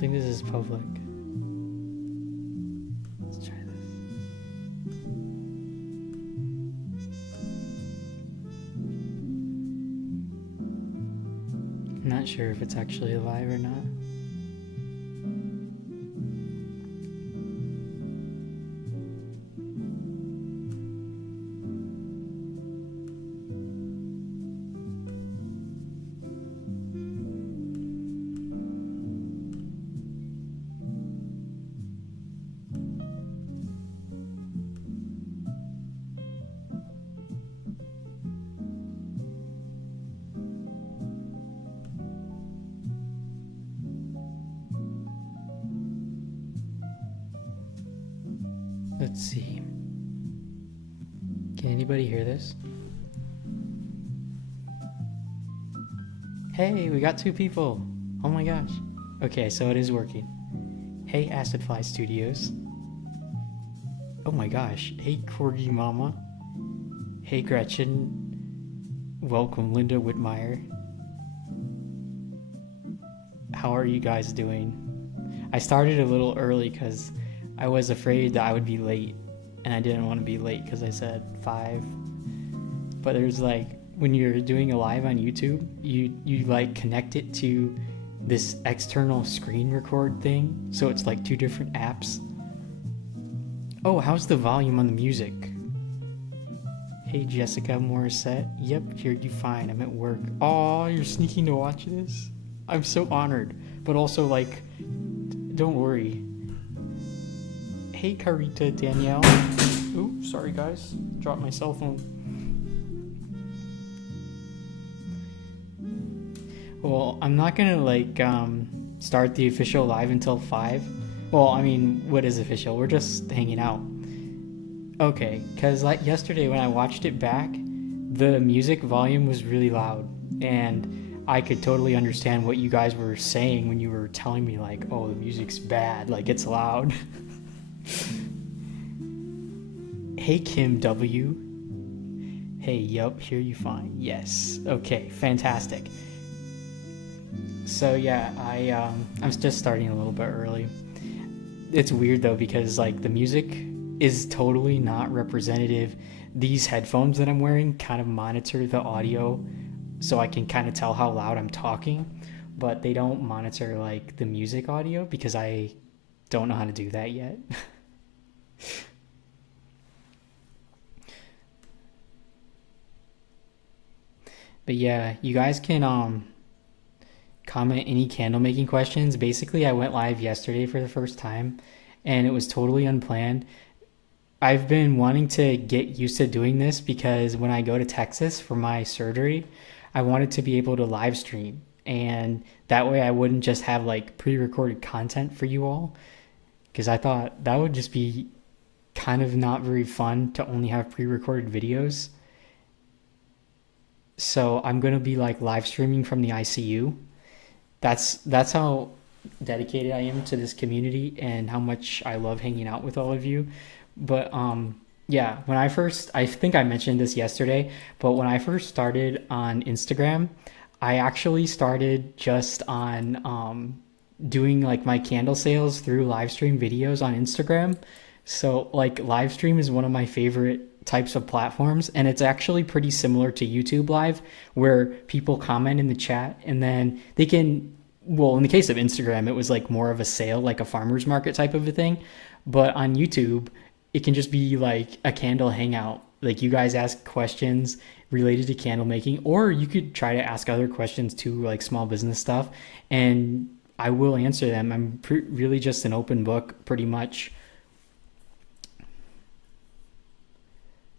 think this is public. Let's try this. I'm not sure if it's actually live or not. Let's see. Can anybody hear this? Hey, we got 2 people. Oh my gosh. Okay, so it is working. Hey, Acidfly Studios. Oh my gosh. Hey, Corgi Mama. Hey, Gretchen. Welcome, Linda Whitmire. How are you guys doing? I started a little early because I was afraid that I would be late, and I didn't want to be late because I said 5. But there's like, when you're doing a live on YouTube, you like connect it to this external screen record thing, so it's like 2 different apps. Oh, how's the volume on the music? Hey, Jessica Morissette. Yep, here you fine. I'm at work. Aw, you're sneaking to watch this? I'm so honored, but also like, don't worry. Hey, Carita Danielle. Ooh, sorry guys. Dropped my cell phone. Well, I'm not gonna like start the official live until 5. Well, I mean, what is official? We're just hanging out. Okay, cause like yesterday when I watched it back, the music volume was really loud, and I could totally understand what you guys were saying when you were telling me like, oh, the music's bad, like it's loud. Hey, Kim W. Hey, yup, here you fine. Yes. Okay, fantastic. So yeah, I'm just starting a little bit early. It's weird though because like the music is totally not representative. These headphones that I'm wearing kind of monitor the audio so I can kind of tell how loud I'm talking, but they don't monitor like the music audio because I don't know how to do that yet. But yeah, you guys can comment any candle making questions. Basically, I went live yesterday for the first time and it was totally unplanned. I've been wanting to get used to doing this because when I go to Texas for my surgery, I wanted to be able to live stream, and that way I wouldn't just have like pre-recorded content for you all, because I thought that would just be kind of not very fun to only have pre-recorded videos. So I'm going to be like live streaming from the ICU. That's how dedicated I am to this community and how much I love hanging out with all of you. But yeah, when I think I mentioned this yesterday, but when I first started on Instagram, I actually started just on doing like my candle sales through live stream videos on Instagram. So like live stream is one of my favorite types of platforms, and it's actually pretty similar to YouTube Live, where people comment in the chat and then they can, well, in the case of Instagram, it was like more of a sale, like a farmer's market type of a thing. But on YouTube, it can just be like a candle hangout. Like you guys ask questions related to candle making, or you could try to ask other questions too, like small business stuff, and I will answer them. I'm really just an open book, pretty much.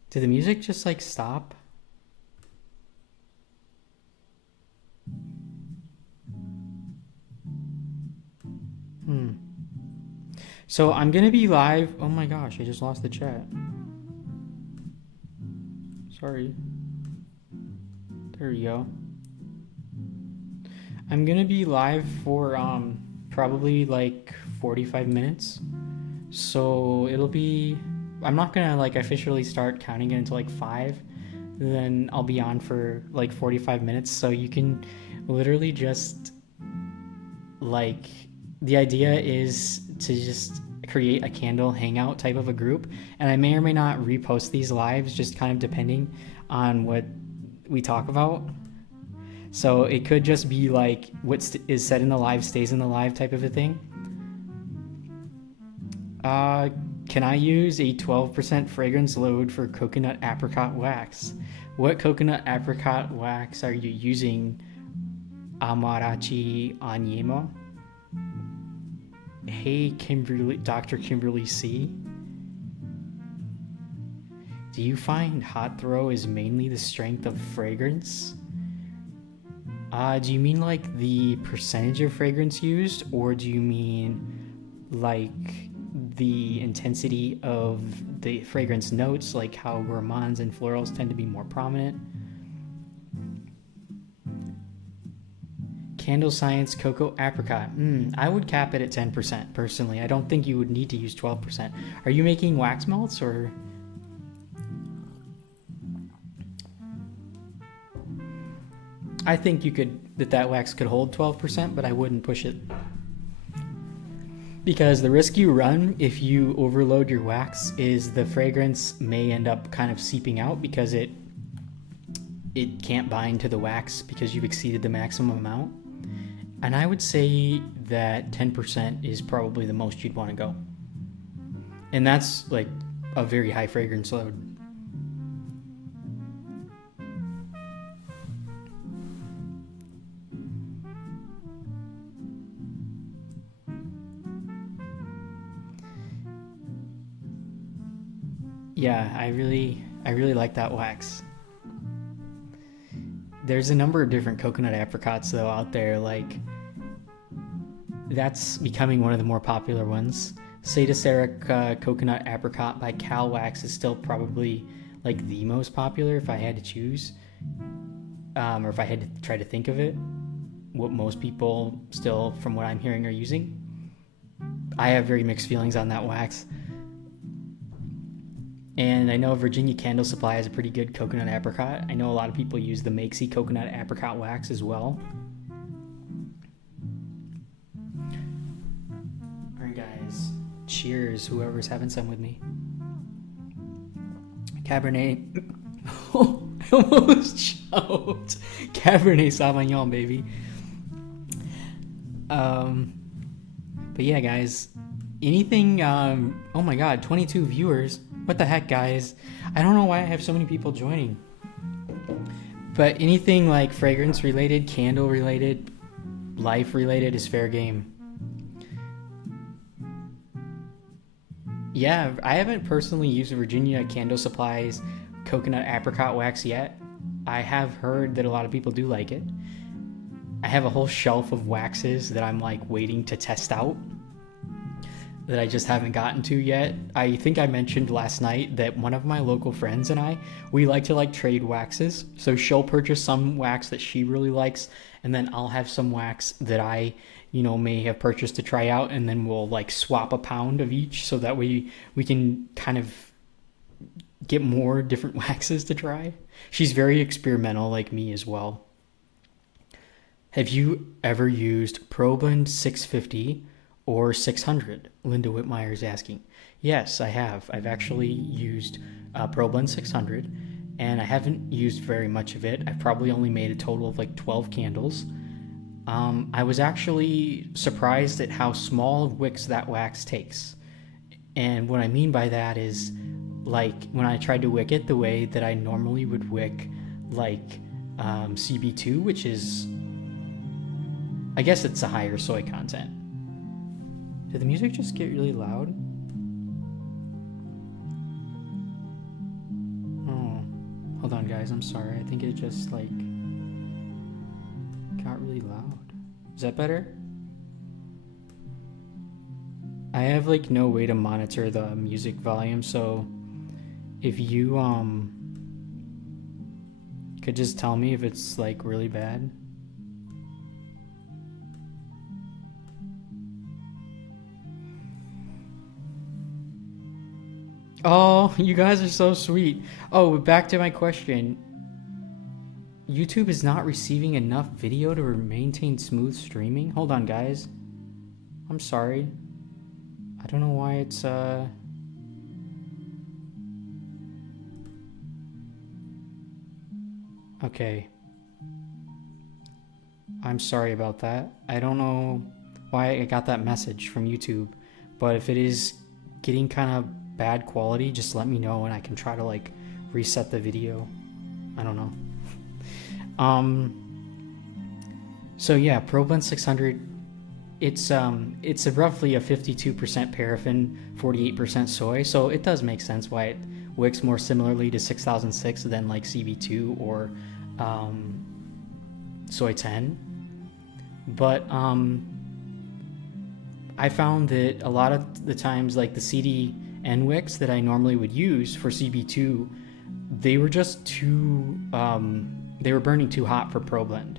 Did the music just like stop? So I'm gonna be live. Oh my gosh, I just lost the chat. Sorry. There we go. I'm gonna be live for probably like 45 minutes. So it'll be, I'm not gonna like officially start counting it until like 5. Then I'll be on for like 45 minutes. So you can literally just like The idea is to just create a candle hangout type of a group, and I may or may not repost these lives, just kind of depending on what we talk about. So it could just be like what is said in the live stays in the live type of a thing. Can I use a 12% fragrance load for coconut apricot wax? What coconut apricot wax are you using, Amarachi Anyema? Hey, Kimberly, Dr. Kimberly C. Do you find hot throw is mainly the strength of fragrance? Do you mean like the percentage of fragrance used, or do you mean like the intensity of the fragrance notes, like how gourmands and florals tend to be more prominent? Candle Science Cocoa Apricot. I would cap it at 10% personally. I don't think you would need to use 12%. Are you making wax melts or? I think you could, that wax could hold 12%, but I wouldn't push it. Because the risk you run if you overload your wax is the fragrance may end up kind of seeping out because it can't bind to the wax because you've exceeded the maximum amount. And I would say that 10% is probably the most you'd want to go. And that's like a very high fragrance load. Yeah, I really like that wax. There's a number of different coconut apricots though out there, like that's becoming one of the more popular ones. Sadiceric Coconut Apricot by Cal Wax is still probably like the most popular if I had to choose, or if I had to try to think of it, what most people still, from what I'm hearing, are using. I have very mixed feelings on that wax. And I know Virginia Candle Supply has a pretty good coconut apricot. I know a lot of people use the Makesy coconut apricot wax as well. Alright guys, cheers, whoever's having some with me. Cabernet, I almost choked. Cabernet Sauvignon, baby. But yeah guys, anything, oh my god, 22 viewers. What the heck, guys? I don't know why I have so many people joining. But anything like fragrance related, candle related, life related is fair game. Yeah, I haven't personally used Virginia Candle Supply's coconut apricot wax yet. I have heard that a lot of people do like it. I have a whole shelf of waxes that I'm like waiting to test out, that I just haven't gotten to yet. I think I mentioned last night that one of my local friends and I, we like to like trade waxes. So she'll purchase some wax that she really likes, and then I'll have some wax that I, may have purchased to try out, and then we'll like swap a pound of each, so that way we can kind of get more different waxes to try. She's very experimental like me as well. Have you ever used ProBlend 650 or 600? Linda Whitmire is asking. Yes, I have. I've actually used ProBlend 600, and I haven't used very much of it. I've probably only made a total of like 12 candles. I was actually surprised at how small of wicks that wax takes. And what I mean by that is, like, when I tried to wick it the way that I normally would wick, like, CB2, which is, I guess it's a higher soy content. Did the music just get really loud? Oh, hold on guys, I'm sorry. I think it just like got really loud. Is that better? I have like no way to monitor the music volume, so if you could just tell me if it's like really bad. Oh, you guys are so sweet. Oh, back to my question. YouTube is not receiving enough video to maintain smooth streaming? Hold on, guys. I'm sorry. I don't know why it's okay. I'm sorry about that. I don't know why I got that message from YouTube, but if it is getting kind of bad quality, just let me know and I can try to like reset the video. I don't know. So yeah, ProBlend 600. It's roughly a 52% paraffin, 48% soy. So it does make sense why it wicks more similarly to 6006 than like CB2 or soy 10. But I found that a lot of the times, like the CDN wicks that I normally would use for CB2, they were just too they were burning too hot for ProBlend.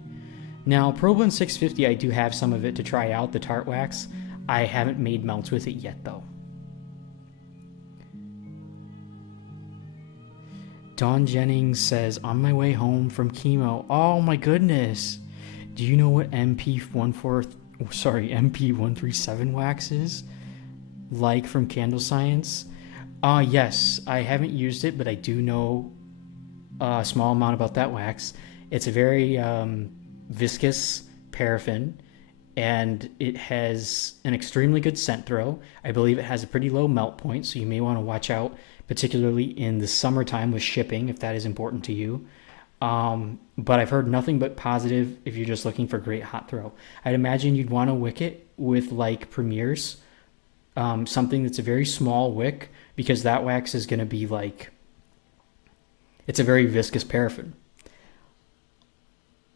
Now, ProBlend 650, I do have some of it to try out, the tart wax. I haven't made melts with it yet, though. Dawn Jennings says, on my way home from chemo. Oh my goodness. Do you know what MP137 wax is? Like from Candle Science? Yes, I haven't used it, but I do know a small amount about that wax. It's a very viscous paraffin, and it has an extremely good scent throw. I believe it has a pretty low melt point, so you may want to watch out, particularly in the summertime with shipping, if that is important to you. But I've heard nothing but positive if you're just looking for great hot throw. I'd imagine you'd want to wick it with like Premier's, something that's a very small wick, because that wax is going to be like, it's a very viscous paraffin.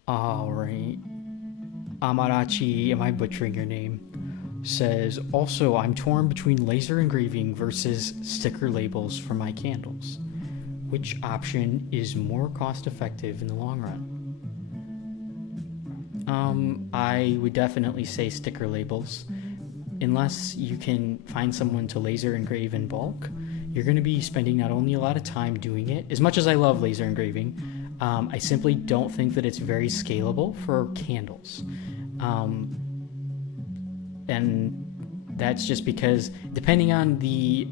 All right. Amarachi, am I butchering your name? Says, also, I'm torn between laser engraving versus sticker labels for my candles. Which option is more cost effective in the long run? I would definitely say sticker labels. Unless you can find someone to laser engrave in bulk, you're going to be spending not only a lot of time doing it, as much as I love laser engraving, I simply don't think that it's very scalable for candles. And that's just because depending on the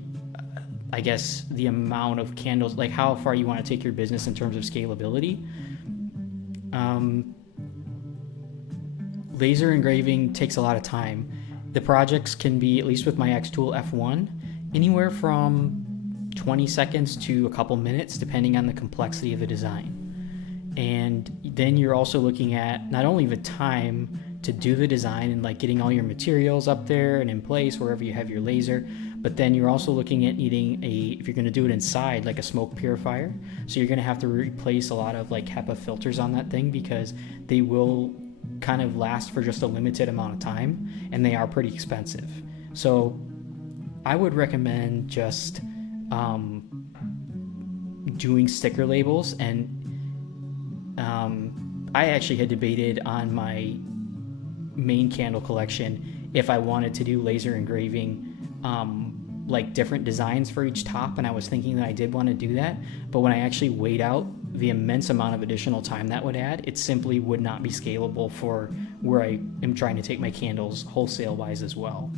amount of candles, like how far you want to take your business in terms of scalability, laser engraving takes a lot of time. The projects can be, at least with my X-Tool F1, anywhere from 20 seconds to a couple minutes, depending on the complexity of the design. And then you're also looking at not only the time to do the design and like getting all your materials up there and in place wherever you have your laser, but then you're also looking at needing if you're going to do it inside, like a smoke purifier. So you're going to have to replace a lot of like HEPA filters on that thing, because they will kind of last for just a limited amount of time and they are pretty expensive. So I would recommend just doing sticker labels. And I actually had debated on my main candle collection if I wanted to do laser engraving, like different designs for each top, and I was thinking that I did want to do that, but when I actually weighed out the immense amount of additional time that would add, it simply would not be scalable for where I am trying to take my candles wholesale wise as well.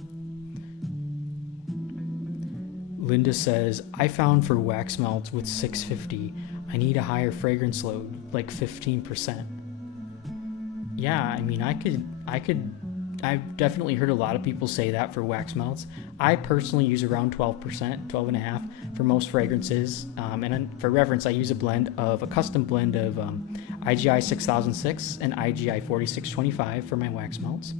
Linda says, I found for wax melts with 650, I need a higher fragrance load, like 15%. Yeah, I mean, I've definitely heard a lot of people say that for wax melts. I personally use around 12%, 12.5% for most fragrances. And for reference, I use a custom blend of IGI 6006 and IGI 4625 for my wax melts.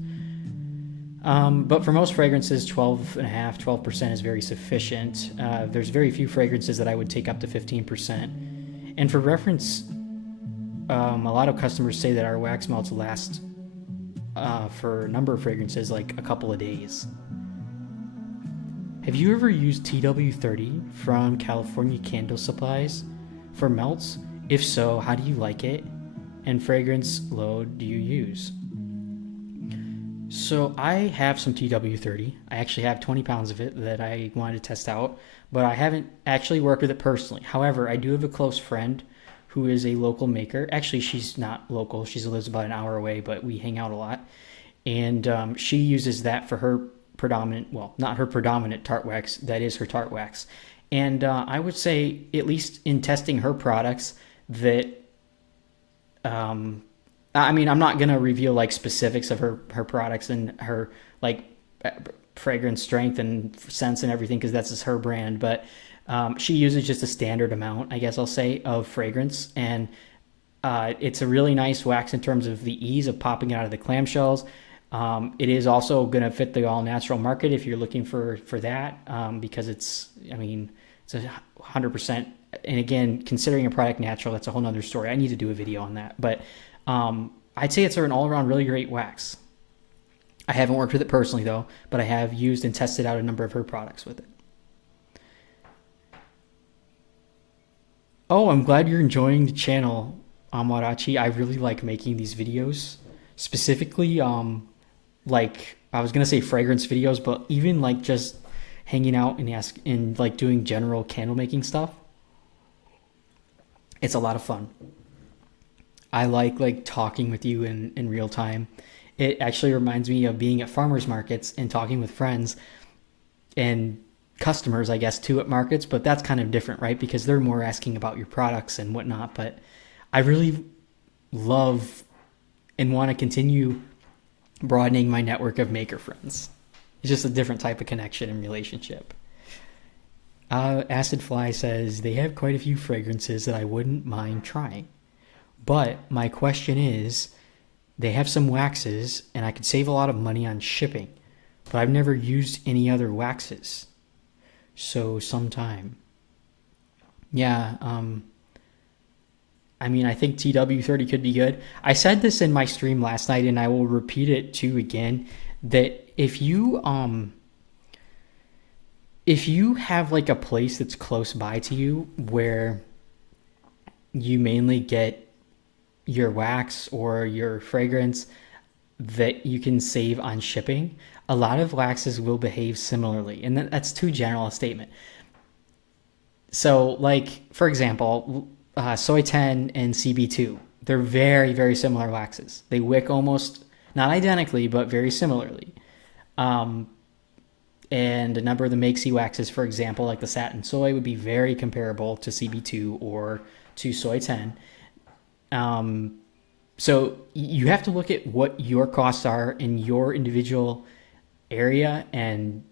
But for most fragrances, 12.5%, 12% is very sufficient. There's very few fragrances that I would take up to 15%. And for reference, a lot of customers say that our wax melts last for a number of fragrances like a couple of days. Have you ever used TW30 from California Candle Supplies for melts? If so, how do you like it? And fragrance load do you use? So I have some TW30. I actually have 20 pounds of it that I wanted to test out, but I haven't actually worked with it personally. However, I do have a close friend who is a local maker. Actually, she's not local. She lives about an hour away, but we hang out a lot. And she uses that for her predominant, well, not her predominant tart wax, that is her tart wax. And I would say, at least in testing her products, that um, I mean, I'm not gonna reveal like specifics of her products and her like fragrance strength and scents and everything because that's just her brand. But she uses just a standard amount, I guess I'll say, of fragrance, and it's a really nice wax in terms of the ease of popping it out of the clamshells. It is also going to fit the all natural market if you're looking for that, because it's, I mean, it's 100%. And again, considering a product natural, that's a whole nother story. I need to do a video on that. But I'd say it's an all around really great wax. I haven't worked with it personally though, but I have used and tested out a number of her products with it. Oh, I'm glad you're enjoying the channel, Amarachi. I really like making these videos. Specifically, like I was gonna say fragrance videos, but even like just hanging out and like doing general candle making stuff. It's a lot of fun. I like talking with you in real time. It actually reminds me of being at farmers markets and talking with friends and customers, I guess, too, at markets, but that's kind of different, right? Because they're more asking about your products and whatnot. But I really love and want to continue broadening my network of maker friends. It's just a different type of connection and relationship. Acid Fly says they have quite a few fragrances that I wouldn't mind trying. But my question is, they have some waxes and I could save a lot of money on shipping, but I've never used any other waxes. So sometime. Yeah, I mean, I think TW30 could be good. I said this in my stream last night and I will repeat it too again, that if you have like a place that's close by to you where you mainly get your wax or your fragrance that you can save on shipping, a lot of waxes will behave similarly. And that's too general a statement. So, like, for example, Soy 10 and CB2, they're very, very similar waxes. They wick almost, not identically, but very similarly. Um, and a number of the Makesy waxes, for example, like the Satin Soy, would be very comparable to CB2 or to Soy 10. So you have to look at what your costs are in your individual area, and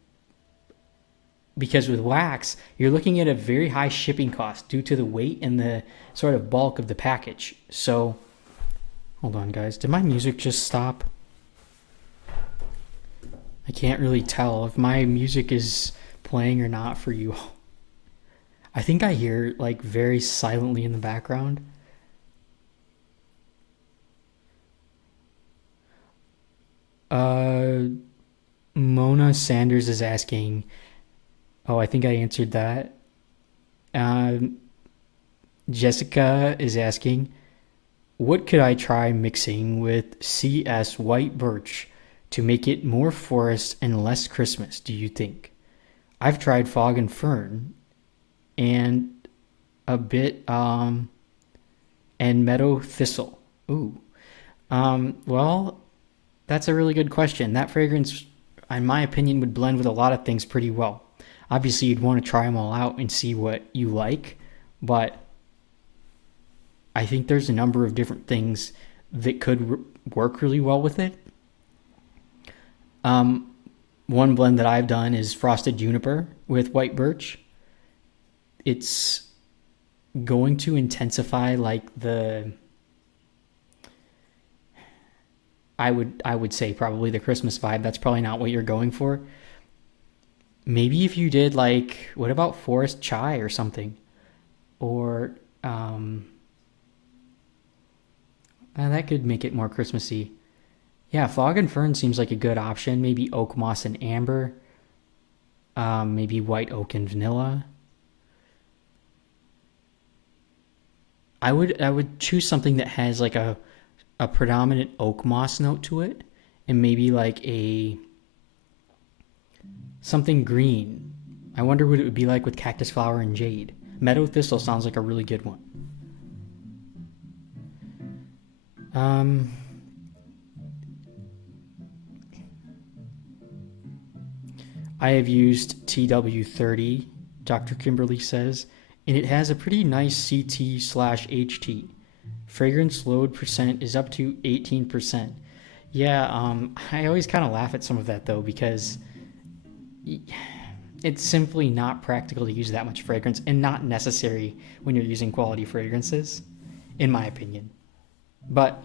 because with wax, you're looking at a very high shipping cost due to the weight and the sort of bulk of the package. So, hold on, guys. Did my music just stop? I can't really tell if my music is playing or not for you. I think I hear like very silently in the background. Uh, Mona Sanders is asking. Oh, I think I answered that. Um, Jessica is asking, what could I try mixing with CS White Birch to make it more forest and less Christmas, do you think? I've tried Fog and Fern and a bit and Meadow Thistle. Ooh. Well, that's a really good question. That fragrance, in my opinion, would blend with a lot of things pretty well. Obviously, you'd want to try them all out and see what you like, but I think there's a number of different things that could work really well with it. Um, One blend that I've done is Frosted Juniper with White Birch. It's going to intensify like I would say probably the Christmas vibe. That's probably not what you're going for. Maybe if you did like, what about Forest Chai or something? Or that could make it more Christmassy. Yeah, Fog and Fern seems like a good option. Maybe Oak Moss and Amber. Maybe White Oak and Vanilla. I would choose something that has like a predominant oak moss note to it, and maybe like a something green. I wonder what it would be like with cactus flower and jade. Meadow thistle sounds like a really good one. I have used TW30, Dr. Kimberly says, and it has a pretty nice CT/HT. Fragrance load percent is up to 18%. Yeah, I always kind of laugh at some of that though because it's simply not practical to use that much fragrance and not necessary when you're using quality fragrances, in my opinion. But,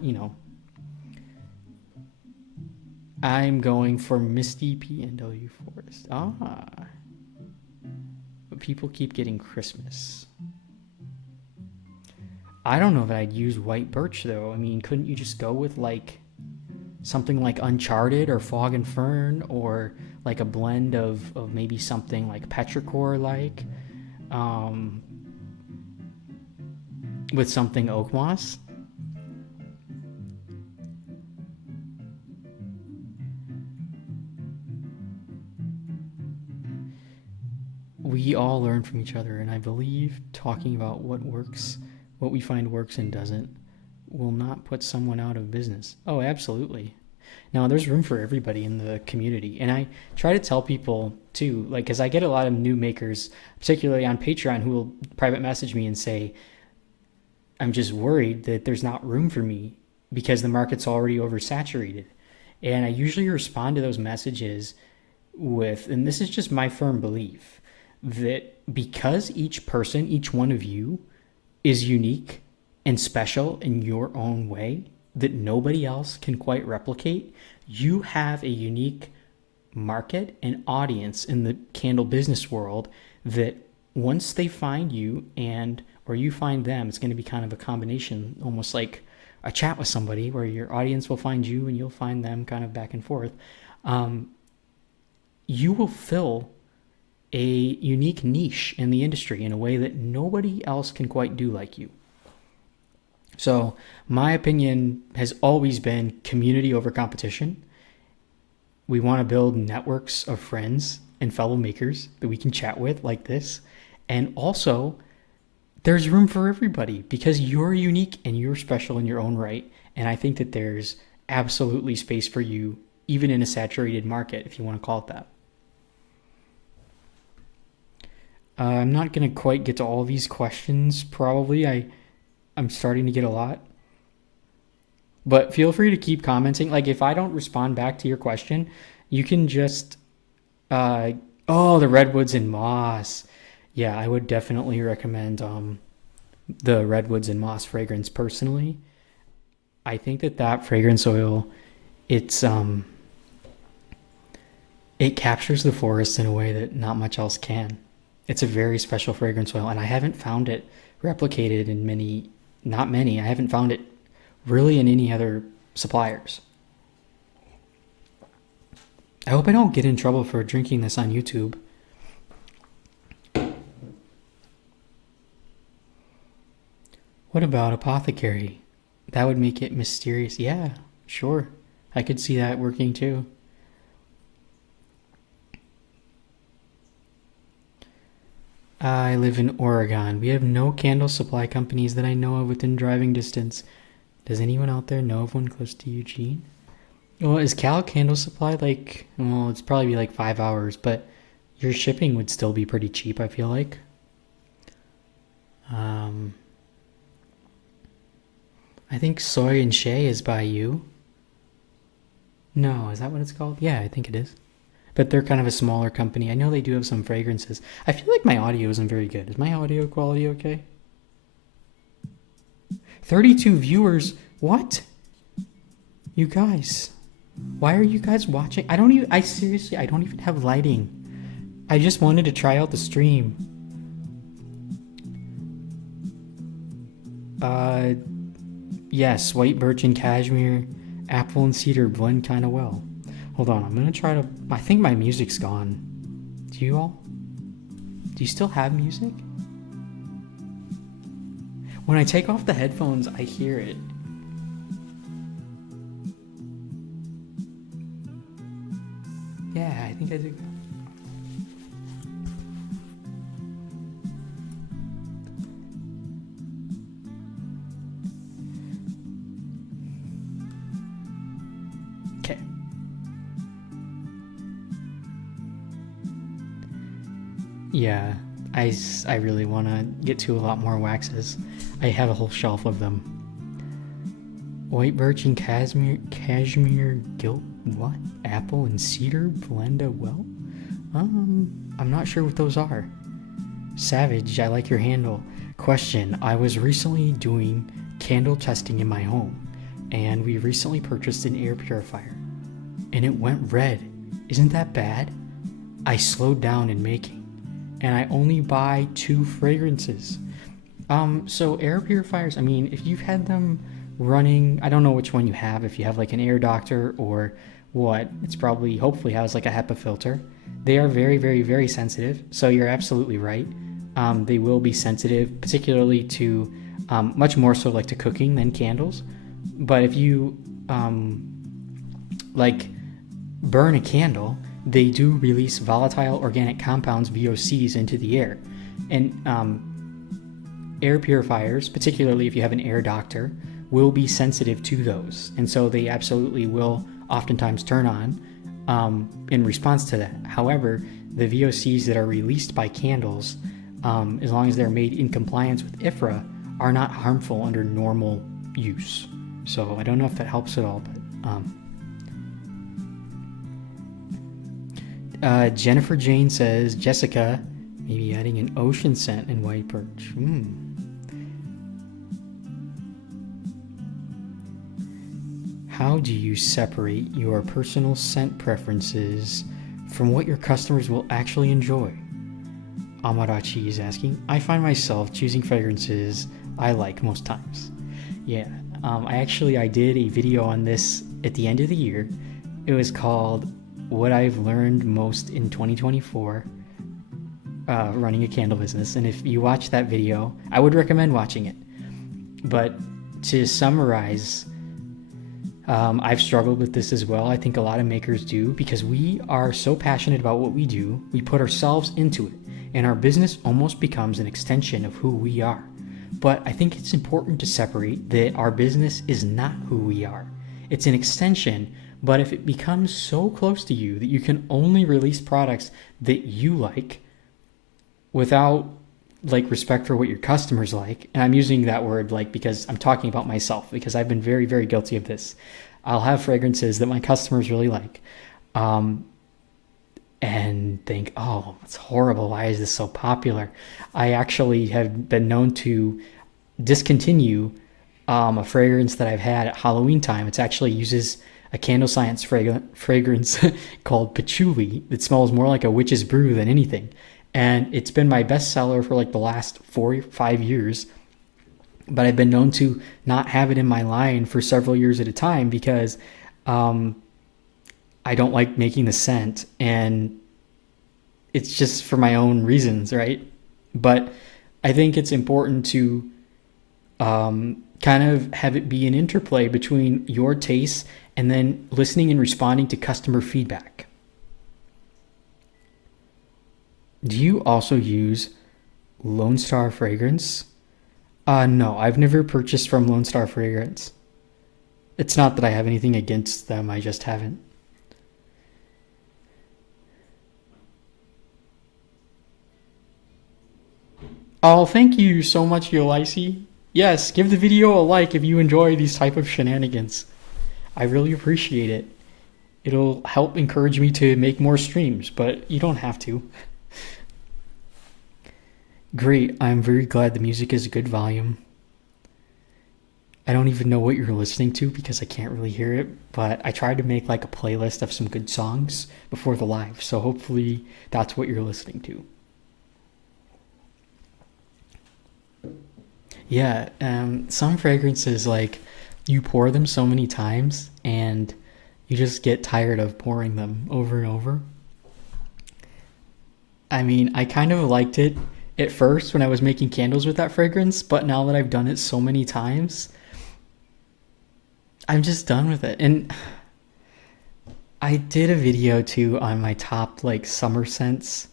I'm going for Misty PNW Forest. But people keep getting Christmas. I don't know that I'd use white birch though. I mean, couldn't you just go with like something like Uncharted or Fog and Fern, or like a blend of maybe something like Petrichor like with something oak moss? We all learn from each other, and I believe talking about what works, what we find works and doesn't, will not put someone out of business. Oh, absolutely. Now, there's room for everybody in the community, and I try to tell people too, like, because I get a lot of new makers, particularly on Patreon, who will private message me and say, I'm just worried that there's not room for me because the market's already oversaturated. And I usually respond to those messages with, and this is just my firm belief, that because each person, each one of you, is unique and special in your own way that nobody else can quite replicate, you have a unique market and audience in the candle business world that once they find you and or you find them, it's going to be kind of a combination, almost like a chat with somebody where your audience will find you and you'll find them, kind of back and forth. You will fill a unique niche in the industry in a way that nobody else can quite do like you. So my opinion has always been community over competition. We want to build networks of friends and fellow makers that we can chat with like this. And also, there's room for everybody because you're unique and you're special in your own right. And I think that there's absolutely space for you, even in a saturated market, if you want to call it that. I'm not going to quite get to all these questions, probably. I'm starting to get a lot. But feel free to keep commenting. Like, if I don't respond back to your question, you can just... the redwoods and moss. Yeah, I would definitely recommend the redwoods and moss fragrance personally. I think that fragrance oil, it captures the forest in a way that not much else can. It's a very special fragrance oil, and I haven't found it replicated in not many. I haven't found it really in any other suppliers. I hope I don't get in trouble for drinking this on YouTube. What about apothecary? That would make it mysterious. Yeah, sure. I could see that working too. I live in Oregon. We have no candle supply companies that I know of within driving distance. Does anyone out there know of one close to Eugene? Well, is Cal Candle Supply it's probably be like 5 hours, but your shipping would still be pretty cheap, I feel like. I think Soy and Shea is by you. No, is that what it's called? Yeah, I think it is. But they're kind of a smaller company. I know they do have some fragrances. I feel like my audio isn't very good. Is my audio quality okay? 32 viewers? What? You guys. Why are you guys watching? I don't even have lighting. I just wanted to try out the stream. Yes, white birch and cashmere, apple and cedar blend kind of well. Hold on, I'm gonna try to... I think my music's gone. Do you all? Do you still have music? When I take off the headphones, I hear it. Yeah, I think I do. Yeah, I really want to get to a lot more waxes. I have a whole shelf of them. White birch and cashmere gilt what? Apple and cedar blend well? I'm not sure what those are. Savage, I like your handle. Question, I was recently doing candle testing in my home, and we recently purchased an air purifier, and it went red. Isn't that bad? I slowed down in making, and I only buy 2 fragrances. So air purifiers, I mean, if you've had them running, I don't know which one you have, if you have like an air doctor or what, it's probably, hopefully has like a HEPA filter. They are very, very, very sensitive, so you're absolutely right. They will be sensitive, particularly to, much more so like to cooking than candles. But if you, like, burn a candle, they do release volatile organic compounds, VOCs, into the air. And air purifiers, particularly if you have an air doctor, will be sensitive to those. And so they absolutely will oftentimes turn on in response to that. However, the VOCs that are released by candles, as long as they're made in compliance with IFRA, are not harmful under normal use. So I don't know if that helps at all, but Jennifer Jane says, Jessica, maybe adding an ocean scent in white birch. How do you separate your personal scent preferences from what your customers will actually enjoy? Amarachi is asking. I find myself choosing fragrances I like most times. Yeah, I did a video on this at the end of the year. It was called What I've Learned Most in 2024 running a candle business. And if you watch that video, I would recommend watching it. But to summarize, I've struggled with this as well. I think a lot of makers do, because we are so passionate about what we do, we put ourselves into it, and our business almost becomes an extension of who we are. But I think it's important to separate that our business is not who we are. It's an extension, but if it becomes so close to you that you can only release products that you like without like respect for what your customers like, and I'm using that word like because I'm talking about myself, because I've been very, very guilty of this. I'll have fragrances that my customers really like, and think, oh, it's horrible. Why is this so popular? I actually have been known to discontinue a fragrance that I've had at Halloween time. It actually uses a Candle Science fragrance called Patchouli that smells more like a witch's brew than anything. And it's been my best seller for like the last 4 or 5 years. But I've been known to not have it in my line for several years at a time because I don't like making the scent, and it's just for my own reasons, right? But I think it's important to kind of have it be an interplay between your tastes and then listening and responding to customer feedback. Do you also use Lone Star fragrance? No, I've never purchased from Lone Star fragrance. It's not that I have anything against them, I just haven't. Oh, thank you so much, Yolaisi. Yes, give the video a like if you enjoy these type of shenanigans. I really appreciate it. It'll help encourage me to make more streams, but you don't have to. Great, I'm very glad the music is a good volume. I don't even know what you're listening to because I can't really hear it, but I tried to make like a playlist of some good songs before the live, so hopefully that's what you're listening to. Yeah, some fragrances, like, you pour them so many times and you just get tired of pouring them over and over. I mean, I kind of liked it at first when I was making candles with that fragrance, but now that I've done it so many times, I'm just done with it. And I did a video too on my top like summer scents.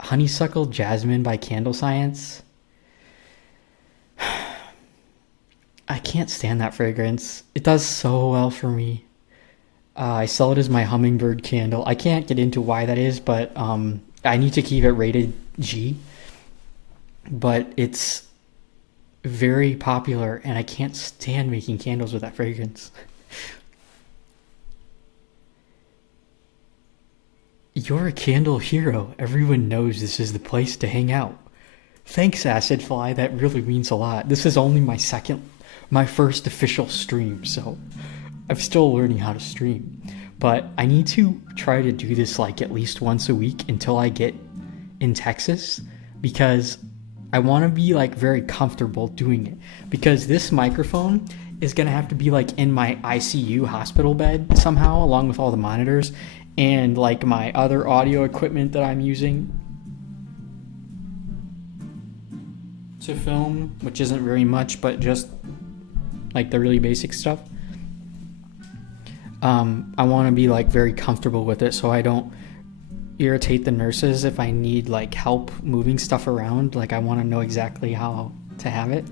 Honeysuckle Jasmine by Candle Science. I can't stand that fragrance. It does so well for me. I sell it as my hummingbird candle. I can't get into why that is, but I need to keep it rated G, but it's very popular, and I can't stand making candles with that fragrance. You're a candle hero. Everyone knows this is the place to hang out. Thanks, Acid Fly. That really means a lot. This is only my first official stream, so I'm still learning how to stream. But I need to try to do this like at least once a week until I get in Texas, because I want to be like very comfortable doing it, because this microphone is going to have to be like in my ICU hospital bed somehow, along with all the monitors and like my other audio equipment that I'm using to film, which isn't very much, but just like the really basic stuff. I want to be like very comfortable with it so I don't irritate the nurses if I need like help moving stuff around. Like, I want to know exactly how to have it.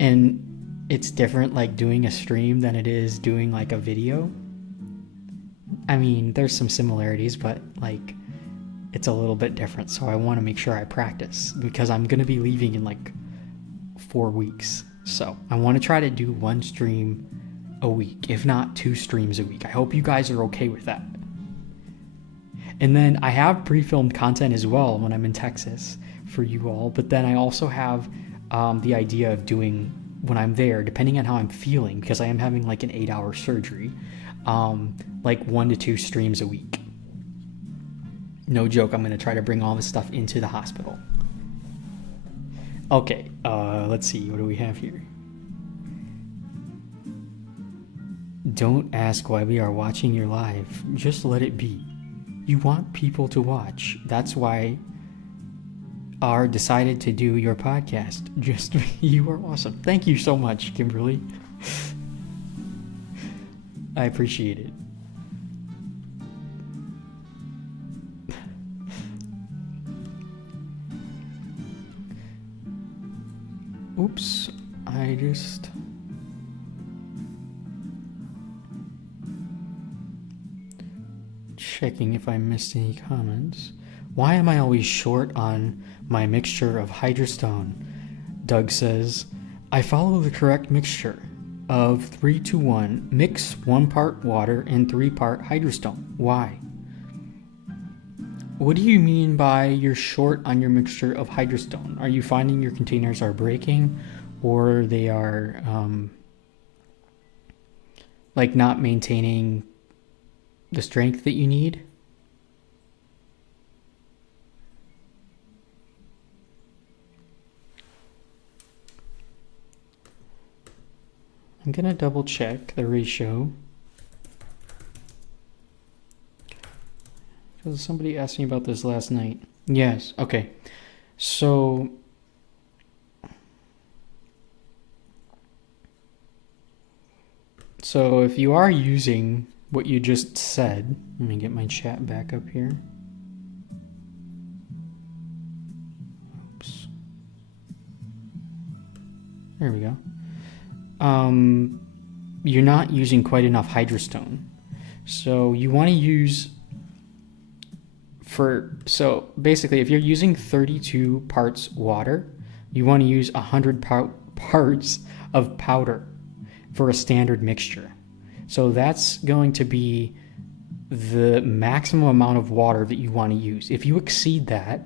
And it's different like doing a stream than it is doing like a video. I mean, there's some similarities, but like it's a little bit different. So I want to make sure I practice, because I'm going to be leaving in like 4 weeks. So I want to try to do one stream a week, if not 2 streams a week. I hope you guys are okay with that. And then I have pre-filmed content as well when I'm in Texas for you all. But then I also have the idea of doing, when I'm there, depending on how I'm feeling, because I am having like an 8-hour surgery, like 1 to 2 streams a week. No joke, I'm going to try to bring all this stuff into the hospital. Okay, let's see, what do we have here? Don't ask why we are watching your live. Just let it be. You want people to watch. That's why R decided to do your podcast. Just, you are awesome. Thank you so much, Kimberly. I appreciate it. Oops, I just... checking if I missed any comments. Why am I always short on my mixture of hydrostone? Doug says, I follow the correct mixture of 3-to-1. Mix 1 part water and 3 part hydrostone. Why? What do you mean by you're short on your mixture of hydrostone? Are you finding your containers are breaking, or they are like not maintaining the strength that you need? I'm gonna double check the ratio, because somebody asked me about this last night. Yes, okay. So if you are using what you just said, let me get my chat back up here. Oops. There we go. You're not using quite enough hydrostone. So you want to use so basically if you're using 32 parts water, you want to use 100 parts of powder for a standard mixture. So that's going to be the maximum amount of water that you want to use. If you exceed that,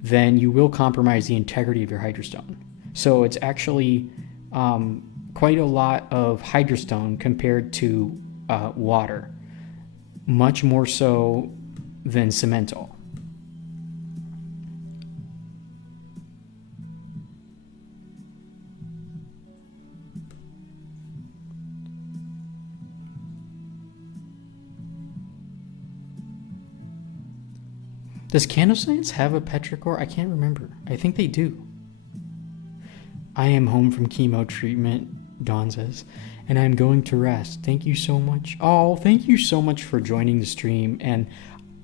then you will compromise the integrity of your hydrostone. So it's actually quite a lot of hydrostone compared to water, much more so than Cementol. Does Candle Science have a petrichor? I can't remember. I think they do. I am home from chemo treatment, Dawn says, and I'm going to rest. Thank you so much. Oh, thank you so much for joining the stream, and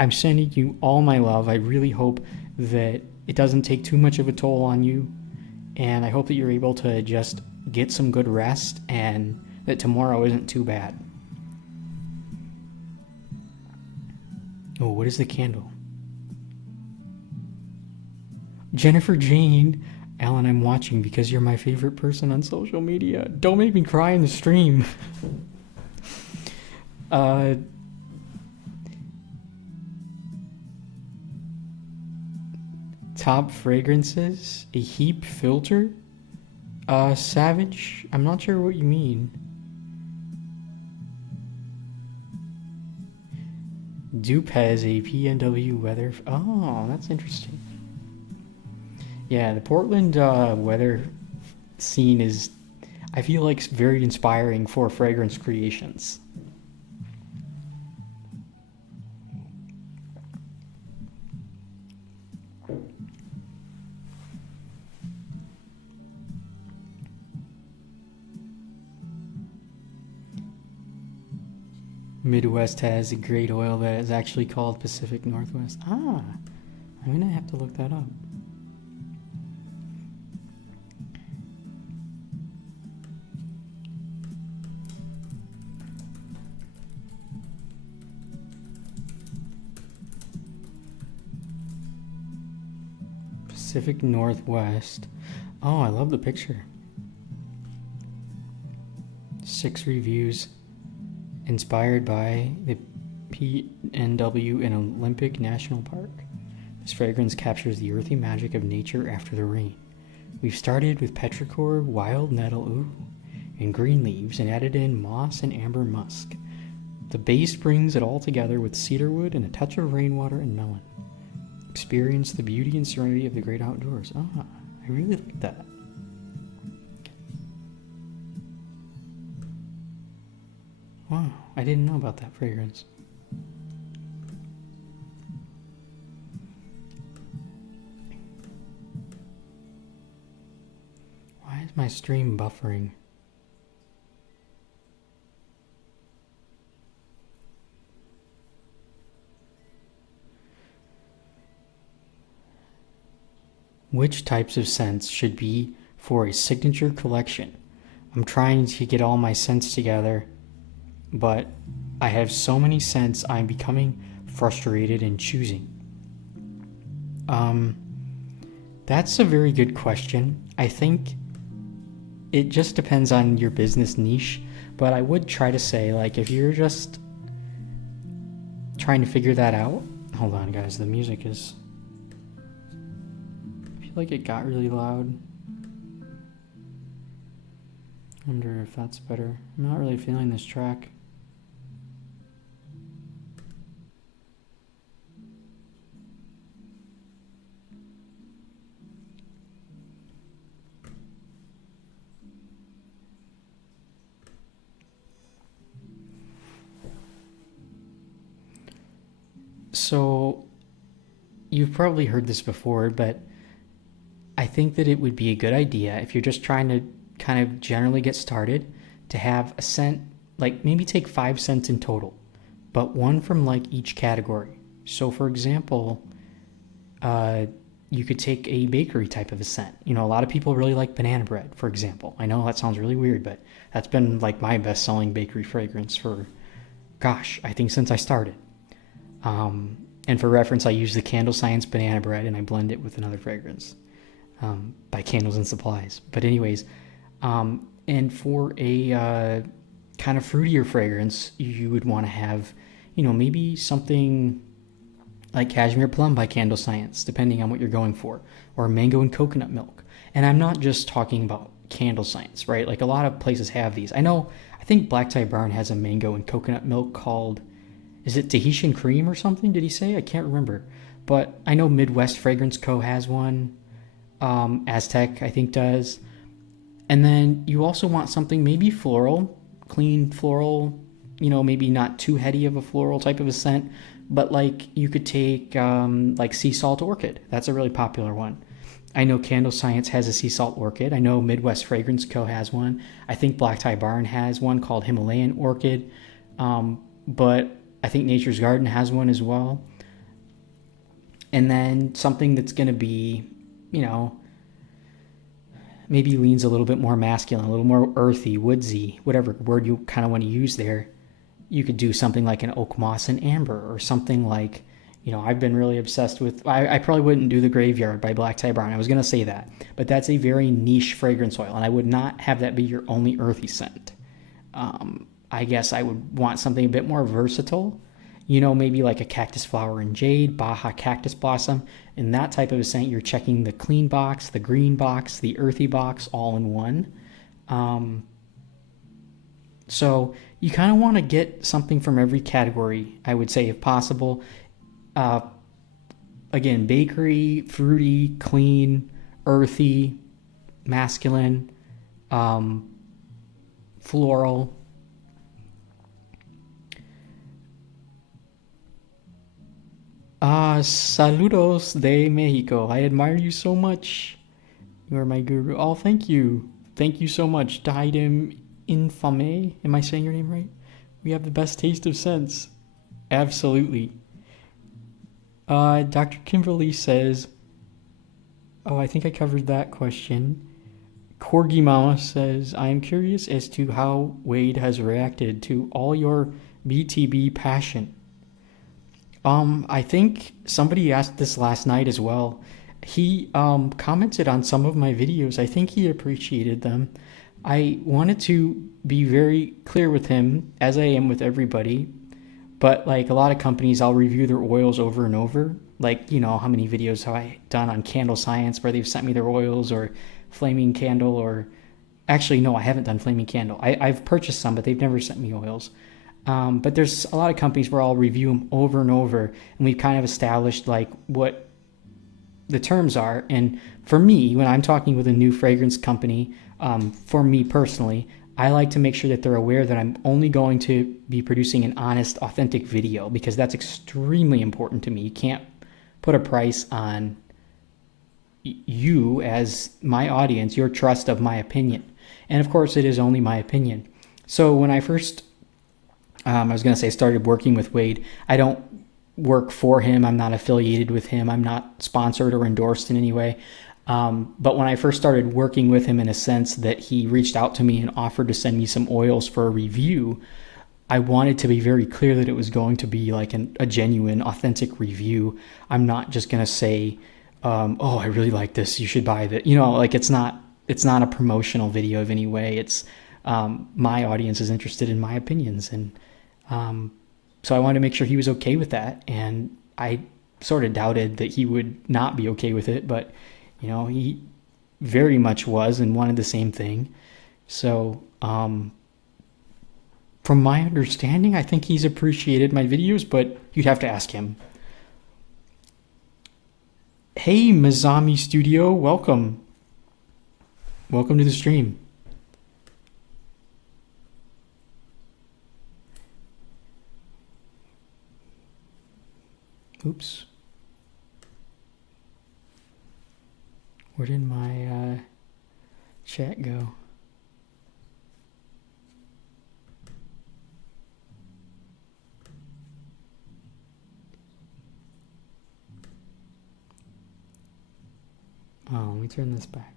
I'm sending you all my love. I really hope that it doesn't take too much of a toll on you, and I hope that you're able to just get some good rest and that tomorrow isn't too bad. Oh, what is the candle? Jennifer Jane. Alan, I'm watching because you're my favorite person on social media. Don't make me cry in the stream. uh, Top fragrances? A heap filter? Savage? I'm not sure what you mean. Dupe has a PNW weather. Oh, that's interesting. Yeah, the Portland weather scene is, I feel like, very inspiring for fragrance creations. Midwest has a great oil that is actually called Pacific Northwest. Ah, I'm gonna have to look that up. Pacific Northwest. Oh, I love the picture. 6 reviews. Inspired by the PNW in Olympic National Park. This fragrance captures the earthy magic of nature after the rain. We've started with petrichor, wild nettle, and green leaves, and added in moss and amber musk. The base brings it all together with cedarwood and a touch of rainwater and melon. Experience the beauty and serenity of the great outdoors. Ah, I really like that. Wow, I didn't know about that fragrance. Why is my stream buffering? Which types of scents should be for a signature collection? I'm trying to get all my scents together, but I have so many scents I'm becoming frustrated in choosing. That's a very good question. I think it just depends on your business niche, but I would try to say, like, if you're just trying to figure that out. Hold on, guys, the music is, I feel like it got really loud. I wonder if that's better. I'm not really feeling this track. So, you've probably heard this before, but I think that it would be a good idea if you're just trying to kind of generally get started to have a scent, like maybe take 5 scents in total, but one from like each category. So, for example, you could take a bakery type of a scent. You know, a lot of people really like banana bread, for example. I know that sounds really weird, but that's been like my best selling bakery fragrance for, gosh, I think since I started. And for reference, I use the Candle Science banana bread and I blend it with another fragrance by Candles and Supplies. But anyways, and for a kind of fruitier fragrance, you would want to have, you know, maybe something like Cashmere Plum by Candle Science, depending on what you're going for, or Mango and Coconut Milk. And I'm not just talking about Candle Science, right? Like a lot of places have these. I think Black Tie Barn has a Mango and Coconut Milk called, is it Tahitian Cream or something? Did he say? I can't remember. But I know Midwest Fragrance Co. has one. Aztec, I think, does. And then you also want something maybe floral, clean floral, you know, maybe not too heady of a floral type of a scent, but like you could take like Sea Salt Orchid. That's a really popular one. I know Candle Science has a Sea Salt Orchid. I know Midwest Fragrance Co. has one. I think Black Tie Barn has one called Himalayan Orchid. But I think Nature's Garden has one as well. And then something that's going to be, you know, maybe leans a little bit more masculine, a little more earthy, woodsy, whatever word you kind of want to use there. you could do something like an oak moss and amber, or something like, I've been really obsessed with. I probably wouldn't do the Graveyard by Black Tie Brown. I was gonna say that, but that's a very niche fragrance oil, and I would not have that be your only earthy scent. I guess I would want something a bit more versatile. Maybe like a cactus flower and jade, Baja cactus blossom. In that type of a scent, you're checking the clean box, the green box, the earthy box all in one. So you kind of want to get something from every category, I would say, if possible. Uh, Again, bakery, fruity, clean, earthy, masculine, um, floral. Saludos de Mexico. I admire you so much. You are my guru. Oh, thank you. Thank you so much. Diadem Infame. Am I saying your name right? We have the best taste of scents. Absolutely. Dr. Kimberly says, oh, I think I covered that question. Corgi Mama says, I am curious as to how Wade has reacted to all your BTB passion. I think somebody asked this last night as well. He commented on some of my videos. I think he appreciated them. I wanted to be very clear with him, as I am with everybody. But like a lot of companies, I'll review their oils over and over. Like, how many videos have I done on Candle Science where they've sent me their oils, or Flaming Candle, or actually, no, I haven't done Flaming Candle. I've purchased some, but they've never sent me oils. But there's a lot of companies where I'll review them over and over, and we've kind of established like what the terms are. And for me, when I'm talking with a new fragrance company, for me personally, I like to make sure that they're aware that I'm only going to be producing an honest, authentic video, because that's extremely important to me. You can't put a price on you as my audience, your trust of my opinion. And of course, it is only my opinion. So when I first, I was going to say, started working with Wade, I don't work for him. I'm not affiliated with him. I'm not sponsored or endorsed in any way. But when I first started working with him, in a sense that he reached out to me and offered to send me some oils for a review, I wanted to be very clear that it was going to be like a genuine, authentic review. I'm not just going to say, oh, I really like this, you should buy that. Like it's not a promotional video of any way. It's my audience is interested in my opinions. And so I wanted to make sure he was okay with that. And I sort of doubted that he would not be okay with it, but he very much was and wanted the same thing. So, from my understanding, I think he's appreciated my videos, but you'd have to ask him. Hey, Mizami Studio, welcome. Welcome to the stream. Oops. Where did my chat go? Oh, let me turn this back.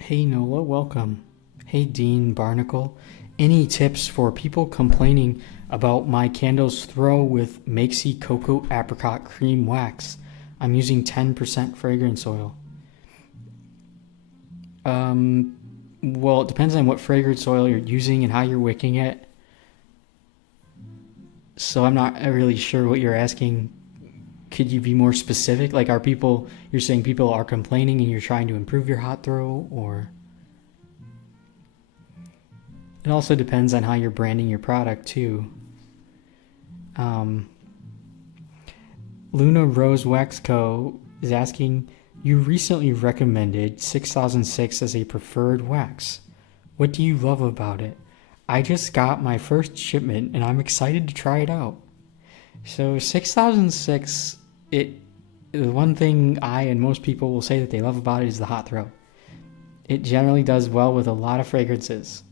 Hey Nola, welcome. Hey Dean Barnacle. Any tips for people complaining about my candles throw with Makesy Cocoa Apricot Cream Wax? I'm using 10% fragrance oil. Well, it depends on what fragrance oil you're using and how you're wicking it. So I'm not really sure what you're asking. Could you be more specific? Like, you're saying people are complaining and you're trying to improve your hot throw, or? It also depends on how you're branding your product too. Luna Rose Wax Co. is asking, you recently recommended 6006 as a preferred wax. What do you love about it? I just got my first shipment and I'm excited to try it out. So 6006, it the one thing I and most people will say that they love about it is the hot throw. It generally does well with a lot of fragrances.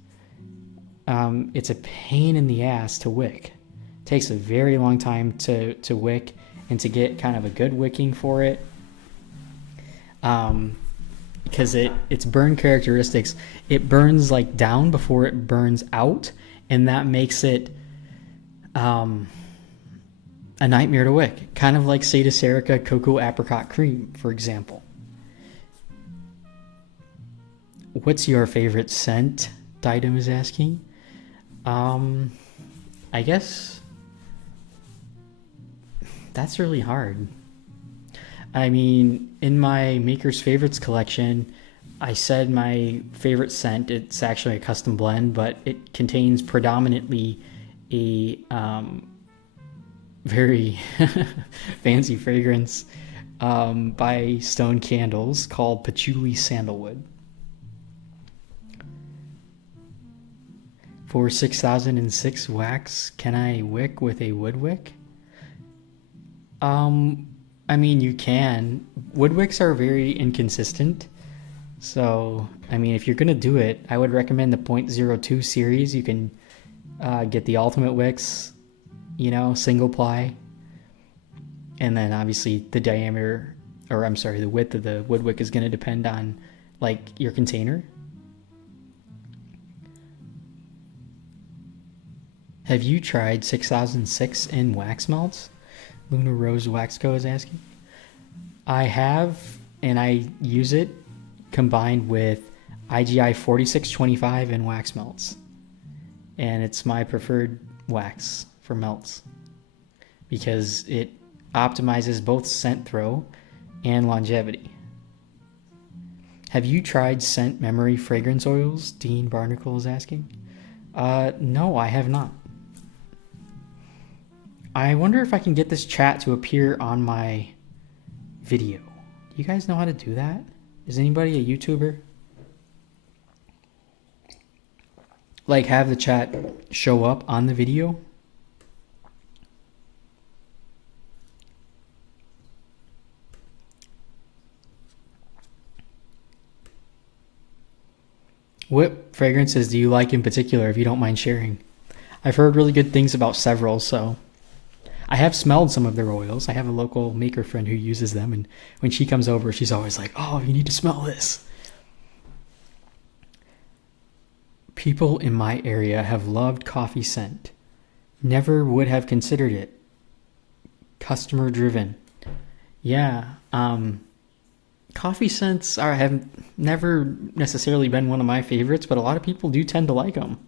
It's a pain in the ass to wick. It takes a very long time to wick and to get kind of a good wicking for it. Because its burn characteristics, it burns like down before it burns out, and that makes it a nightmare to wick. Kind of like Seda Serica Cocoa Apricot Cream, for example. What's your favorite scent? Didem is asking. I guess that's really hard. I mean, in my Maker's Favorites collection, I said my favorite scent, it's actually a custom blend, but it contains predominantly a very fancy fragrance by Stone Candles called Patchouli Sandalwood. For 6006 wax, can I wick with a wood wick? I mean, you can. Wood wicks are very inconsistent. So, I mean, if you're going to do it, I would recommend the .02 series. You can get the ultimate wicks, single ply. And then obviously the diameter, or I'm sorry, the width of the wood wick is going to depend on like your container. Have you tried 6006 in wax melts? Luna Rose Waxco is asking. I have, and I use it combined with IGI 4625 and wax melts. And it's my preferred wax for melts because it optimizes both scent throw and longevity. Have you tried scent memory fragrance oils? Dean Barnacle is asking. No, I have not. I wonder if I can get this chat to appear on my video. Do you guys know how to do that? Is anybody a YouTuber? Like have the chat show up on the video? What fragrances do you like in particular, if you don't mind sharing? I've heard really good things about several, so I have smelled some of their oils. I have a local maker friend who uses them, and when she comes over, she's always like, oh, you need to smell this. People in my area have loved coffee scent. Never would have considered it. Customer driven. Yeah, coffee scents have never necessarily been one of my favorites, but a lot of people do tend to like them.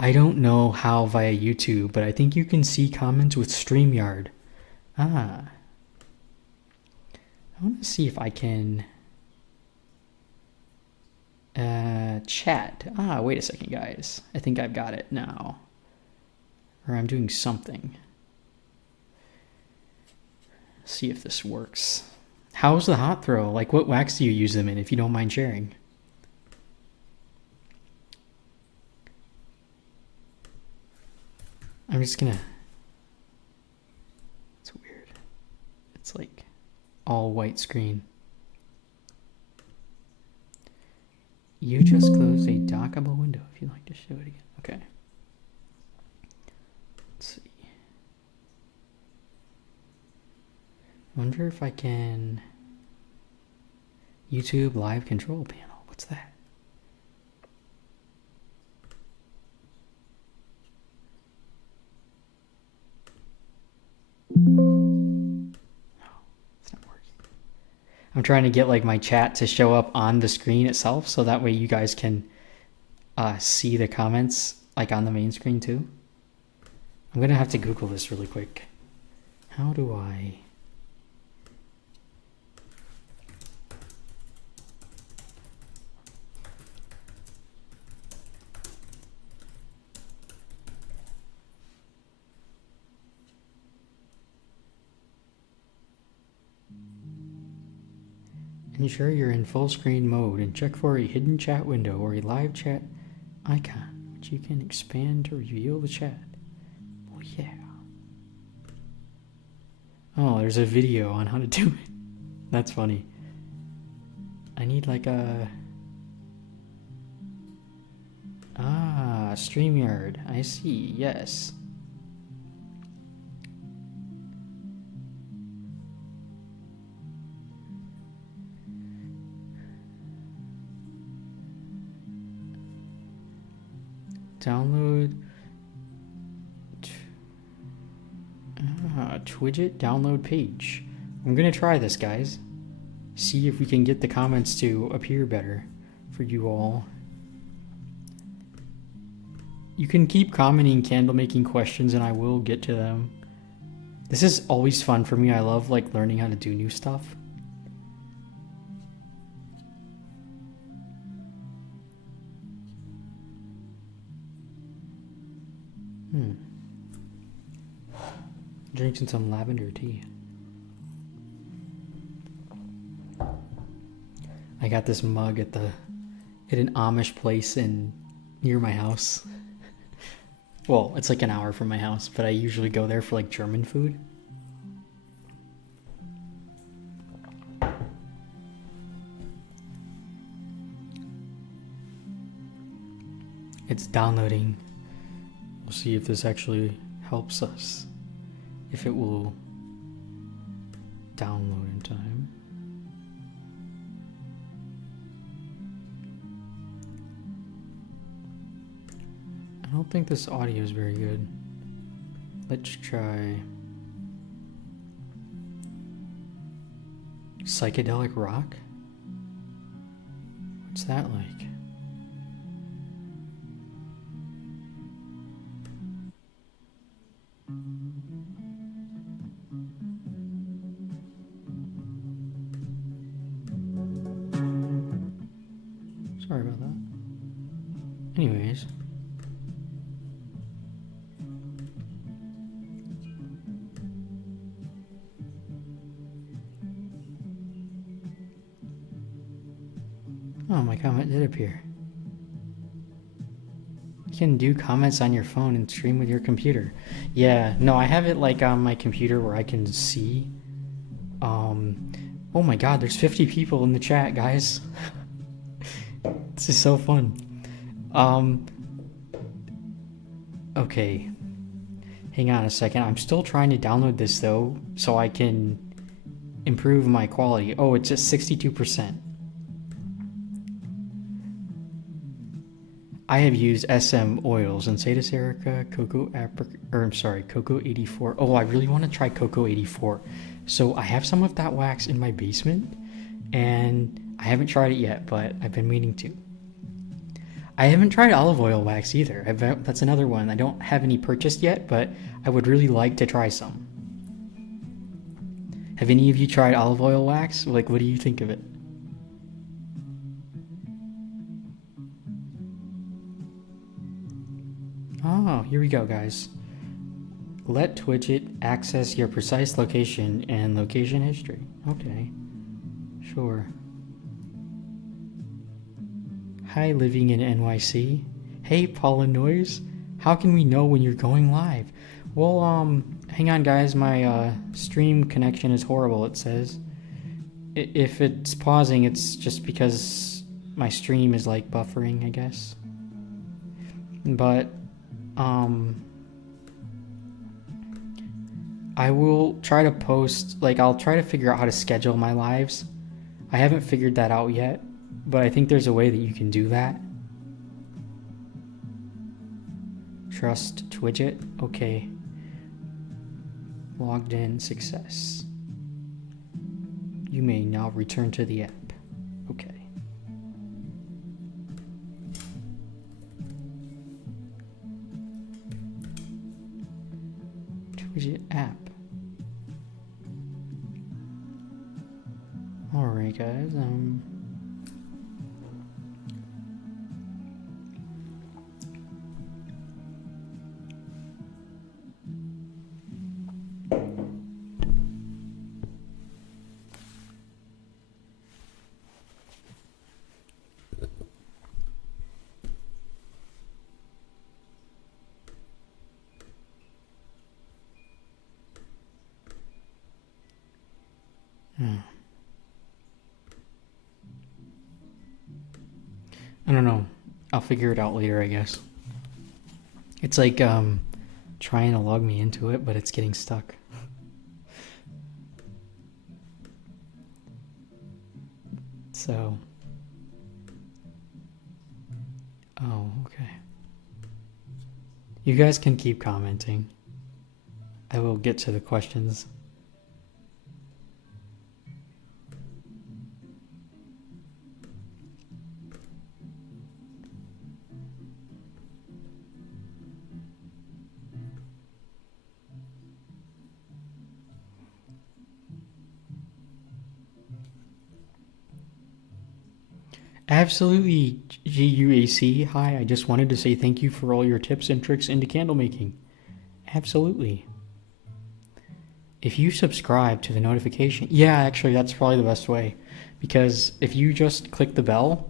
I don't know how via YouTube, but I think you can see comments with StreamYard. I want to see if I can chat. Wait a second, guys. I think I've got it now. Or I'm doing something. See if this works. How's the hot throw? Like, what wax do you use them in, if you don't mind sharing? I'm just gonna... It's weird. It's like all white screen. You just closed a dockable window if you'd like to show it again. Okay. Let's see. I wonder if I can... YouTube live control panel. What's that? I'm trying to get like my chat to show up on the screen itself, so that way you guys can see the comments like on the main screen too. I'm gonna have to Google this really quick. How do I... Ensure you're in full screen mode and check for a hidden chat window or a live chat icon which you can expand to reveal the chat. Well, yeah. Oh, there's a video on how to do it. That's funny. I need like a... Ah, StreamYard. I see, yes. Download... Twidget download page. I'm gonna try this, guys. See if we can get the comments to appear better for you all. You can keep commenting candle making questions and I will get to them. This is always fun for me. I love like learning how to do new stuff. Drinking some lavender tea. I got this mug at an Amish place near my house. Well, it's like an hour from my house, but I usually go there for like German food. It's downloading. We'll see if this actually helps us. If it will download in time. I don't think this audio is very good. Let's try psychedelic rock. What's that like? Sorry about that. Anyways. Oh, my comment did appear. You can do comments on your phone and stream with your computer. Yeah, no, I have it like on my computer where I can see. Oh my god, there's 50 people in the chat, guys. This is so fun. Okay. Hang on a second. I'm still trying to download this though, so I can improve my quality. Oh, it's at 62%. I have used SM oils and Cetus Erica, Cocoa 84. Oh, I really want to try Cocoa 84. So I have some of that wax in my basement, and I haven't tried it yet, but I've been meaning to. I haven't tried olive oil wax either. That's another one. I don't have any purchased yet, but I would really like to try some. Have any of you tried olive oil wax? Like, what do you think of it? Oh, here we go, guys. Let Twidget access your precise location and location history. Okay, sure. Hi, living in NYC. Hey, Paula Noyes. How can we know when you're going live? Well, hang on, guys. My stream connection is horrible, it says. If it's pausing, it's just because my stream is like buffering, I guess. But I will try to post, like, I'll try to figure out how to schedule my lives. I haven't figured that out yet, but I think there's a way that you can do that. Trust Twidget. Okay. Logged in, success. You may now return to the app. Okay. Twidget app. Alright, guys, Hmm. I don't know. I'll figure it out later, I guess. It's like trying to log me into it, but it's getting stuck. So, oh, okay. You guys can keep commenting. I will get to the questions. Absolutely, GUAC. Hi, I just wanted to say thank you for all your tips and tricks into candle making. Absolutely. If you subscribe to the notification, yeah, actually, that's probably the best way. Because if you just click the bell,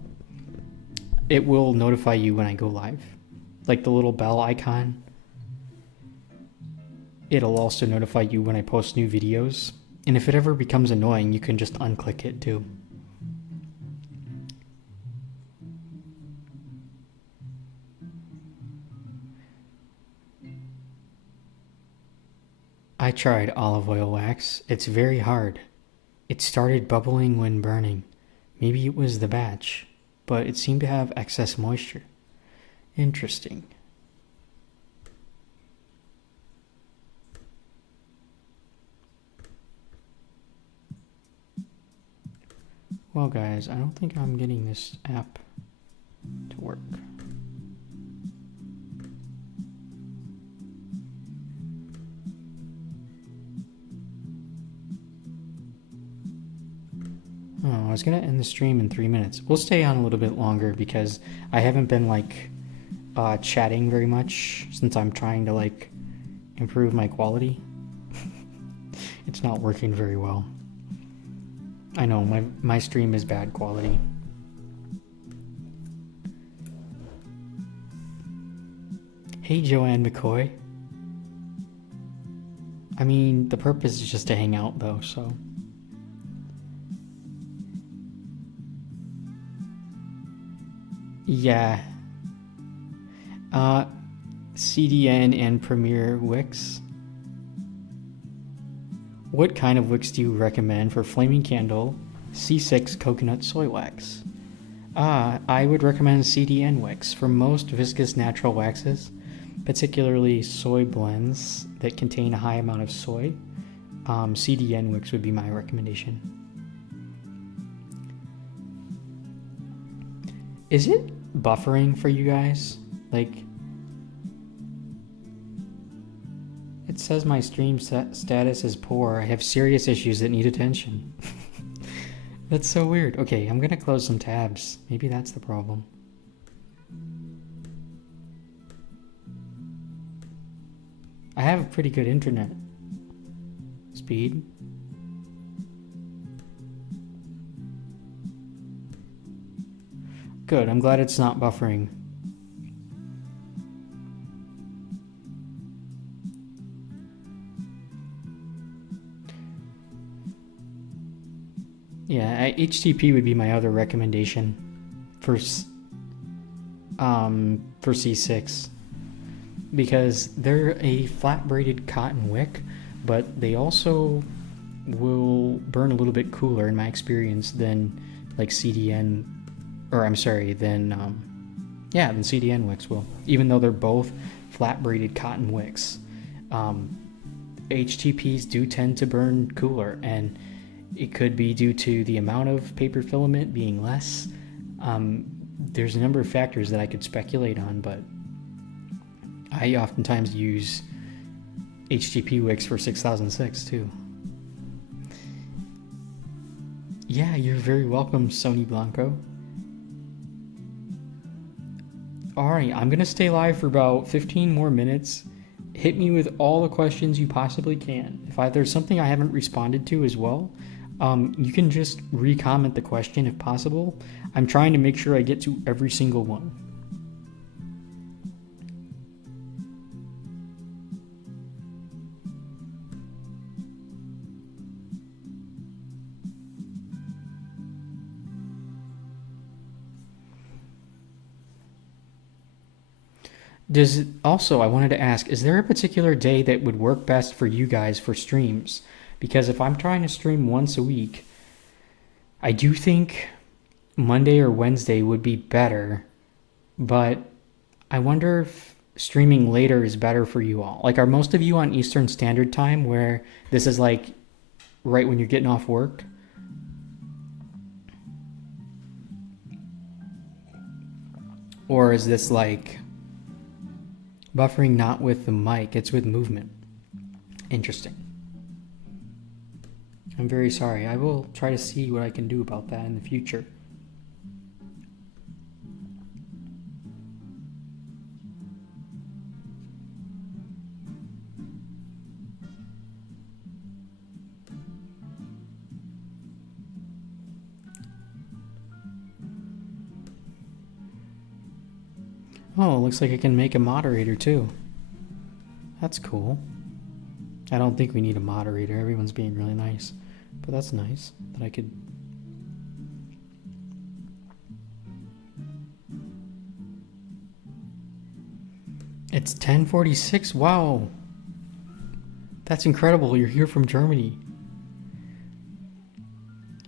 it will notify you when I go live. Like the little bell icon. It'll also notify you when I post new videos. And if it ever becomes annoying, you can just unclick it too. I tried olive oil wax. It's very hard. It started bubbling when burning. Maybe it was the batch, but it seemed to have excess moisture. Interesting. Well, guys, I don't think I'm getting this app to work. Oh, I was gonna end the stream in 3 minutes. We'll stay on a little bit longer because I haven't been like chatting very much since I'm trying to like improve my quality. It's not working very well. I know my stream is bad quality. Hey, Joanne McCoy. I mean, the purpose is just to hang out though, so. Yeah. CDN and Premiere Wicks. What kind of wicks do you recommend for flaming candle C6 coconut soy wax? I would recommend CDN wicks for most viscous natural waxes, particularly soy blends that contain a high amount of soy. CDN wicks would be my recommendation. Is it buffering for you guys? Like, it says my stream status is poor. I have serious issues that need attention. That's so weird. Okay, I'm gonna close some tabs. Maybe that's the problem. I have pretty good internet speed. Good, I'm glad it's not buffering. Yeah, HTTP would be my other recommendation for C6 because they're a flat braided cotton wick, but they also will burn a little bit cooler in my experience than like CDN, or I'm sorry, than CDN wicks will, even though they're both flat braided cotton wicks. HTPs do tend to burn cooler, and it could be due to the amount of paper filament being less. There's a number of factors that I could speculate on, but I oftentimes use HTP wicks for 6006 too. Yeah, you're very welcome, Sony Blanco. Alright, I'm gonna stay live for about 15 more minutes. Hit me with all the questions you possibly can. If there's something I haven't responded to as well, you can just re-comment the question if possible. I'm trying to make sure I get to every single one. Does also, I wanted to ask, is there a particular day that would work best for you guys for streams? Because if I'm trying to stream once a week, I do think Monday or Wednesday would be better, but I wonder if streaming later is better for you all. Like, are most of you on Eastern Standard Time where this is like right when you're getting off work? Or is this like buffering not with the mic, it's with movement? Interesting. I'm very sorry. I will try to see what I can do about that in the future. Oh, it looks like I can make a moderator too. That's cool. I don't think we need a moderator. Everyone's being really nice. But that's nice that I could... It's 10:46. Wow. That's incredible. You're here from Germany.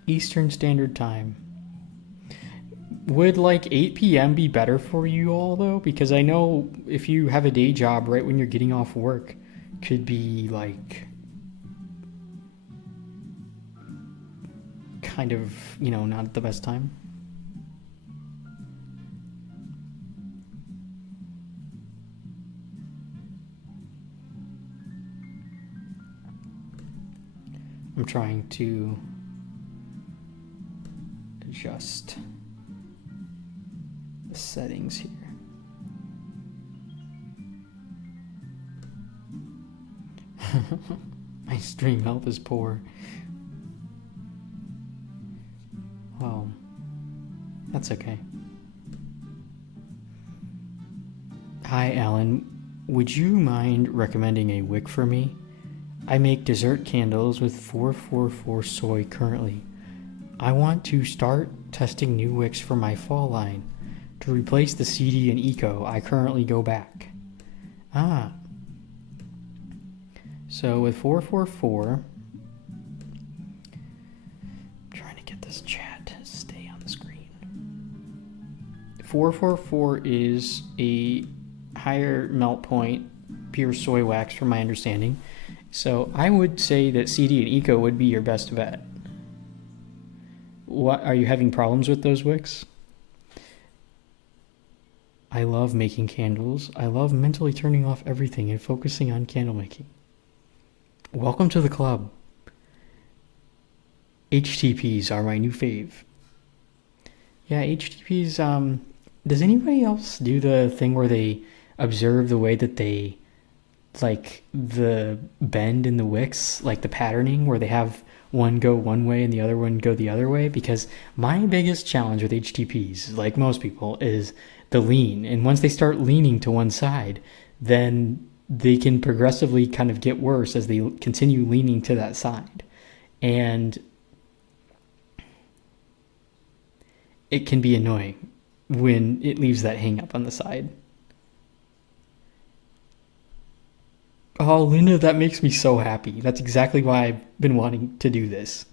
Eastern Standard Time. Would like 8 p.m. be better for you all though? Because I know if you have a day job right when you're getting off work, could be like kind of, not the best time. I'm trying to adjust the settings here. My stream health is poor. Well, that's okay. Hi, Alan. Would you mind recommending a wick for me? I make dessert candles with 444 soy currently. I want to start testing new wicks for my fall line. To replace the CD and Eco, I currently go back. Ah. So with 444, I'm trying to get this chat to stay on the screen. 444 is a higher melt point, pure soy wax from my understanding. So I would say that CD and Eco would be your best bet. What, are you having problems with those wicks? I love making candles. I love mentally turning off everything and focusing on candle making. Welcome to the club. HTPs are my new fave. Yeah, HTPs, does anybody else do the thing where they observe the way that they, like, the bend in the wicks, like the patterning, where they have one go one way and the other one go the other way? Because my biggest challenge with HTPs, like most people, is the lean. And once they start leaning to one side, then they can progressively kind of get worse as they continue leaning to that side. And it can be annoying when it leaves that hang up on the side. Oh, Luna, that makes me so happy. That's exactly why I've been wanting to do this.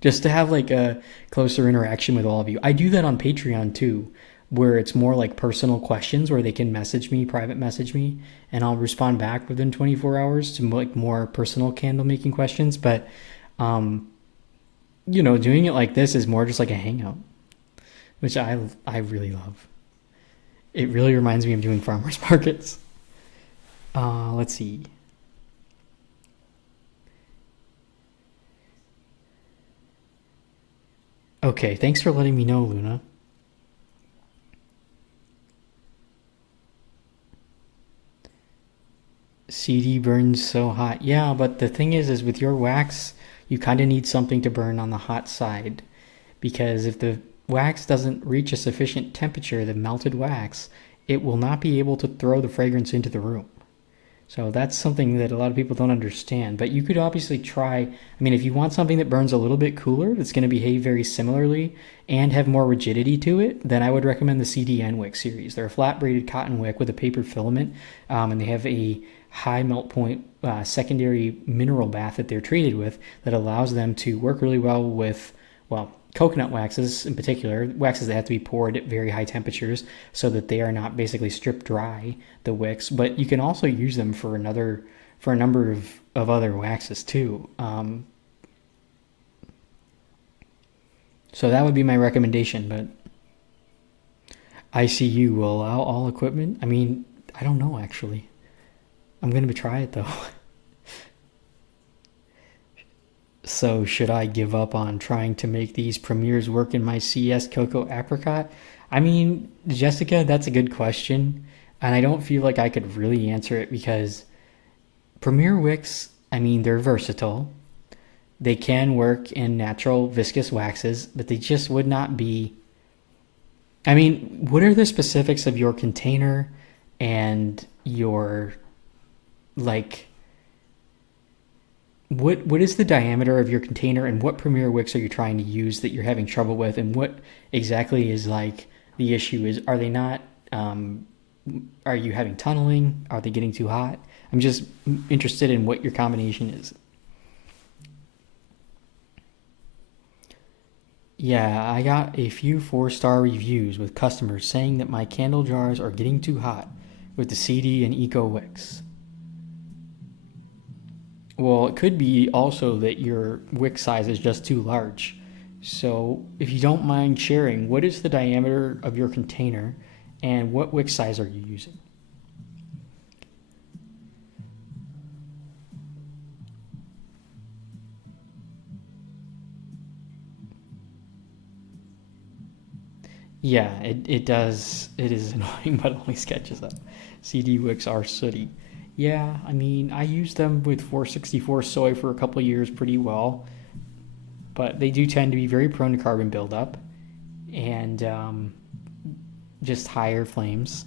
Just to have like a closer interaction with all of you. I do that on Patreon too, where it's more like personal questions where they can message me, private message me, and I'll respond back within 24 hours to like more personal candle making questions. But, doing it like this is more just like a hangout, which I really love. It really reminds me of doing farmers markets. Let's see. Okay, thanks for letting me know, Luna. CD burns so hot. Yeah, but the thing is with your wax, you kind of need something to burn on the hot side. Because if the wax doesn't reach a sufficient temperature, the melted wax, it will not be able to throw the fragrance into the room. So that's something that a lot of people don't understand. But you could obviously try. I mean, if you want something that burns a little bit cooler, that's going to behave very similarly and have more rigidity to it, then I would recommend the CDN wick series. They're a flat braided cotton wick with a paper filament, and they have a high melt point secondary mineral bath that they're treated with that allows them to work really well with, well, coconut waxes in particular, waxes that have to be poured at very high temperatures so that they are not basically stripped dry, the wicks. But you can also use them for a number of other waxes too. So that would be my recommendation. But ICU will allow all equipment. I mean, I don't know actually. I'm gonna try it though. So should I give up on trying to make these premieres work in my CS Cocoa Apricot? I mean, Jessica, that's a good question. And I don't feel like I could really answer it because Premier wicks, I mean, they're versatile. They can work in natural viscous waxes, but they just would not be. I mean, what are the specifics of your container and your, like, what is the diameter of your container and what Premier wicks are you trying to use that you're having trouble with, and what exactly is like the issue is? Are they not are you having tunneling? Are they getting too hot? I'm just interested in what your combination is. Yeah, I got a few 4-star reviews with customers saying that my candle jars are getting too hot with the CD and Eco wicks. Well, it could be also that your wick size is just too large. So, if you don't mind sharing, what is the diameter of your container and what wick size are you using? Yeah, it does. It is annoying, but only sketches up. CD wicks are sooty. Yeah, I mean, I used them with 464 soy for a couple of years pretty well, but they do tend to be very prone to carbon buildup and just higher flames.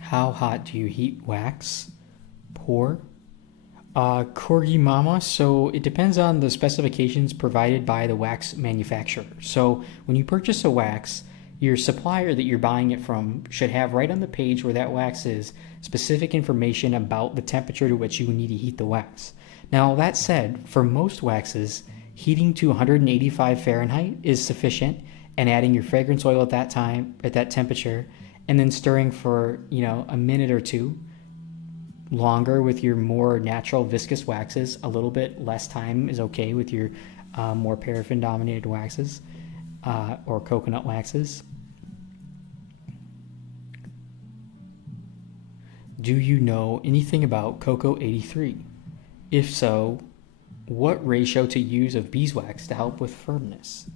How hot do you heat wax? Pour? Corgi Mama, so it depends on the specifications provided by the wax manufacturer. So when you purchase a wax, your supplier that you're buying it from should have right on the page where that wax is specific information about the temperature to which you need to heat the wax. Now, that said, for most waxes, heating to 185 Fahrenheit is sufficient, and adding your fragrance oil at that time, at that temperature, and then stirring for, a minute or two longer with your more natural viscous waxes. A little bit less time is okay with your more paraffin dominated waxes or coconut waxes. Do you know anything about Cocoa 83? If so, what ratio to use of beeswax to help with firmness?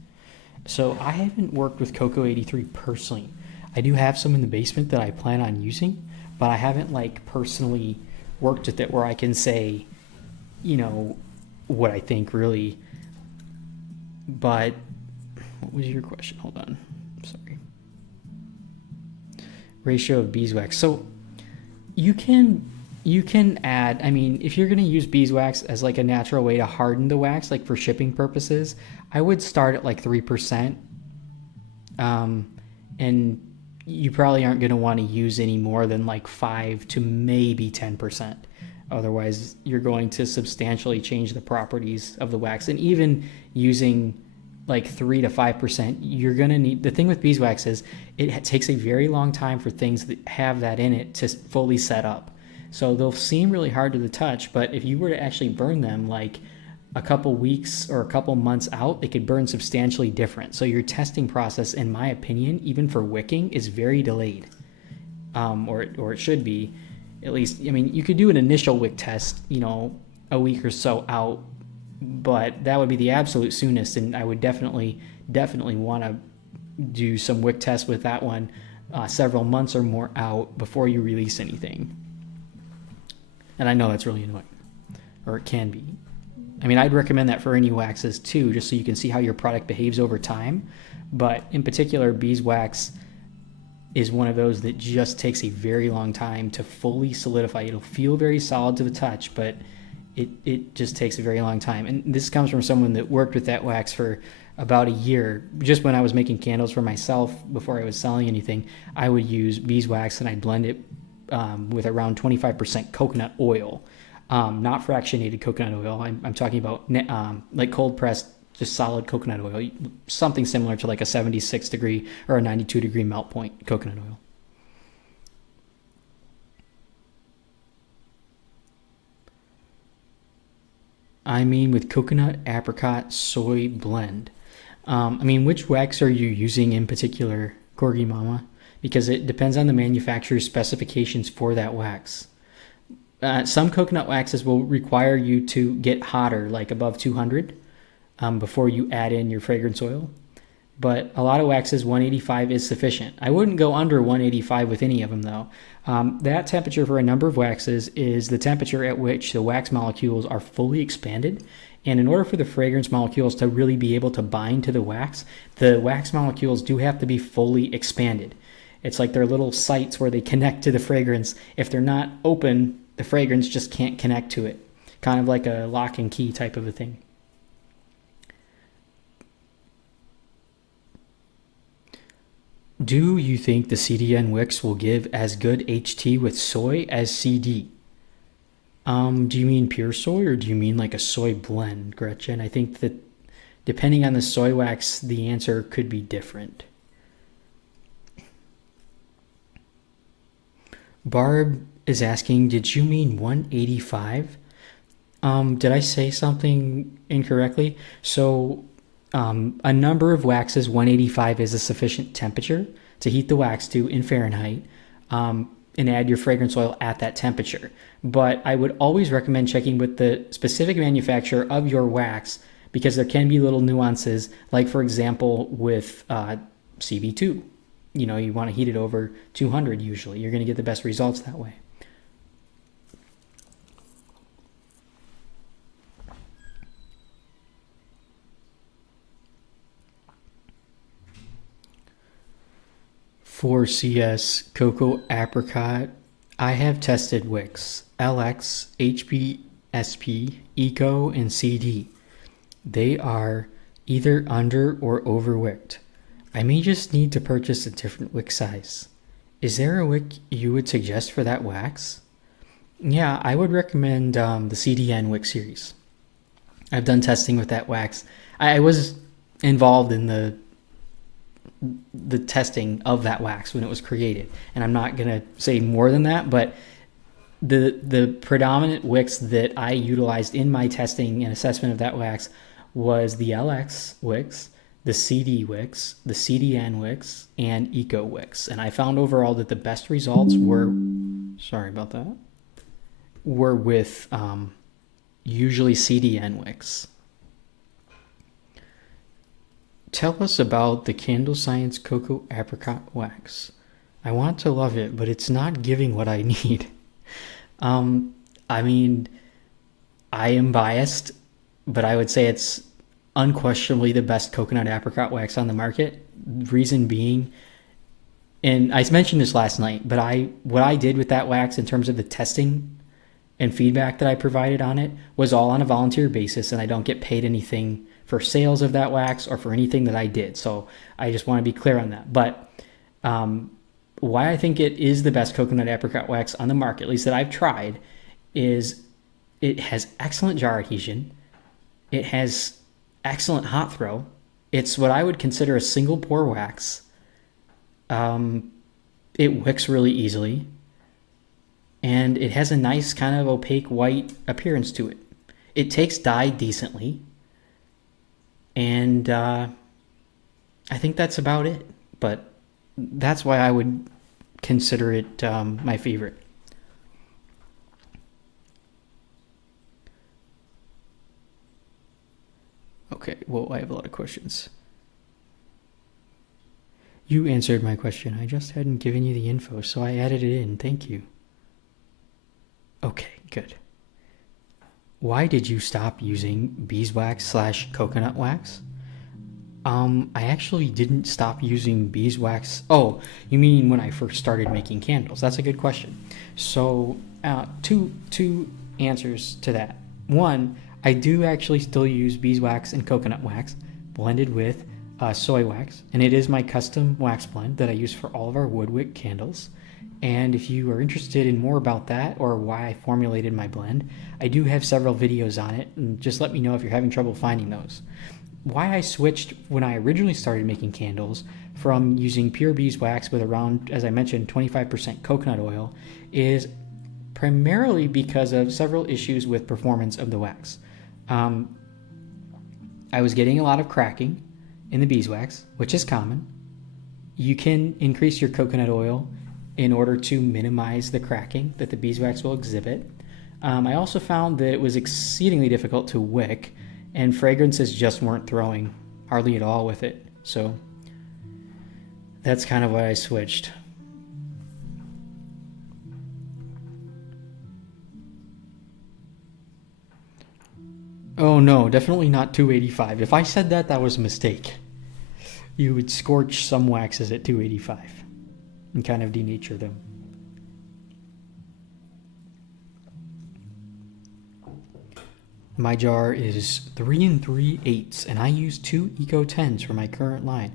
So I haven't worked with Cocoa 83 personally. I do have some in the basement that I plan on using, but I haven't personally worked with it where I can say, what I think really. But what was your question? Hold on. Sorry. Ratio of beeswax. So you can add, I mean, if you're going to use beeswax as a natural way to harden the wax, for shipping purposes, I would start at 3%. And you probably aren't going to want to use any more than 5 to maybe 10%. Otherwise, you're going to substantially change the properties of the wax. And even using 3 to 5%, you're going to need, the thing with beeswax is it takes a very long time for things that have that in it to fully set up. So they'll seem really hard to the touch, but if you were to actually burn them a couple weeks or a couple months out, they could burn substantially different. So your testing process, in my opinion, even for wicking, is very delayed, or it should be, at least. I mean, you could do an initial wick test, a week or so out, but that would be the absolute soonest, and I would definitely want to do some wick tests with that one several months or more out before you release anything. And I know that's really annoying, or it can be. I mean, I'd recommend that for any waxes too, just so you can see how your product behaves over time. But in particular, beeswax is one of those that just takes a very long time to fully solidify. It'll feel very solid to the touch, but it just takes a very long time. And this comes from someone that worked with that wax for about a year. Just when I was making candles for myself before I was selling anything, I would use beeswax and I'd blend it with around 25% coconut oil, not fractionated coconut oil. I'm talking about like cold pressed, just solid coconut oil, something similar to like a 76 degree or a 92 degree melt point coconut oil. I mean, with coconut, apricot, soy blend. I mean, which wax are you using in particular, Corgi Mama? Because it depends on the manufacturer's specifications for that wax. Some coconut waxes will require you to get hotter, like above 200, before you add in your fragrance oil. But a lot of waxes, 185 is sufficient. I wouldn't go under 185 with any of them, though. That temperature for a number of waxes is the temperature at which the wax molecules are fully expanded. And in order for the fragrance molecules to really be able to bind to the wax molecules do have to be fully expanded. It's like they're little sites where they connect to the fragrance. If they're not open, the fragrance just can't connect to it. Kind of like a lock and key type of a thing. Do you think the CDN wicks will give as good HT with soy as CD? Do you mean pure soy or do you mean like a soy blend, Gretchen? I think that depending on the soy wax, the answer could be different. Barb is asking, did you mean 185? Did I say something incorrectly? So a number of waxes, 185 is a sufficient temperature to heat the wax to in Fahrenheit, and add your fragrance oil at that temperature. But I would always recommend checking with the specific manufacturer of your wax because there can be little nuances, like for example with CB2. You know, you want to heat it over 200 usually. You're going to get the best results that way. For CS Cocoa Apricot, I have tested wicks LX, HBSP, Eco, and CD. They are either under or over wicked. I may just need to purchase a different wick size. Is there a wick you would suggest for that wax? Yeah, I would recommend the CDN wick series. I've done testing with that wax. I was involved in the testing of that wax when it was created, and I'm not gonna say more than that, but the predominant wicks that I utilized in my testing and assessment of that wax was the LX wicks, the CD wicks, the CDN wicks, and Eco wicks, and I found overall that the best results were, sorry about that, were with usually CDN wicks. Tell us about the Candle Science Cocoa Apricot Wax. I want to love it, but it's not giving what I need. I mean, I am biased, but I would say it's unquestionably the best coconut apricot wax on the market. Reason being, and I mentioned this last night, but what I did with that wax in terms of the testing and feedback that I provided on it was all on a volunteer basis, and I don't get paid anything for sales of that wax or for anything that I did. So I just want to be clear on that. But why I think it is the best coconut apricot wax on the market, at least that I've tried, is it has excellent jar adhesion. It has excellent hot throw. It's what I would consider a single pour wax. It wicks really easily. And it has a nice kind of opaque white appearance to it. It takes dye decently. And I think that's about it. But that's why I would consider it my favorite. Okay, well, I have a lot of questions. You answered my question. I just hadn't given you the info, so I added it in. Thank you. Okay, good. Why did you stop using beeswax / coconut wax? I actually didn't stop using beeswax. Oh, you mean when I first started making candles? That's a good question. So, two answers to that. One, I do actually still use beeswax and coconut wax blended with soy wax, and it is my custom wax blend that I use for all of our woodwick candles. And if you are interested in more about that or why I formulated my blend, I do have several videos on it, and just let me know if you're having trouble finding those. Why I switched when I originally started making candles from using pure beeswax with around, as I mentioned, 25% coconut oil is primarily because of several issues with performance of the wax. Um, I was getting a lot of cracking in the beeswax, which is common. You can increase your coconut oil in order to minimize the cracking that the beeswax will exhibit. I also found that it was exceedingly difficult to wick, and fragrances just weren't throwing hardly at all with it. So that's kind of why I switched. Oh no, definitely not 285. If I said that, that was a mistake. You would scorch some waxes at 285 and kind of denature them. My jar is 3 3/8, and I use 2 Eco 10s for my current line.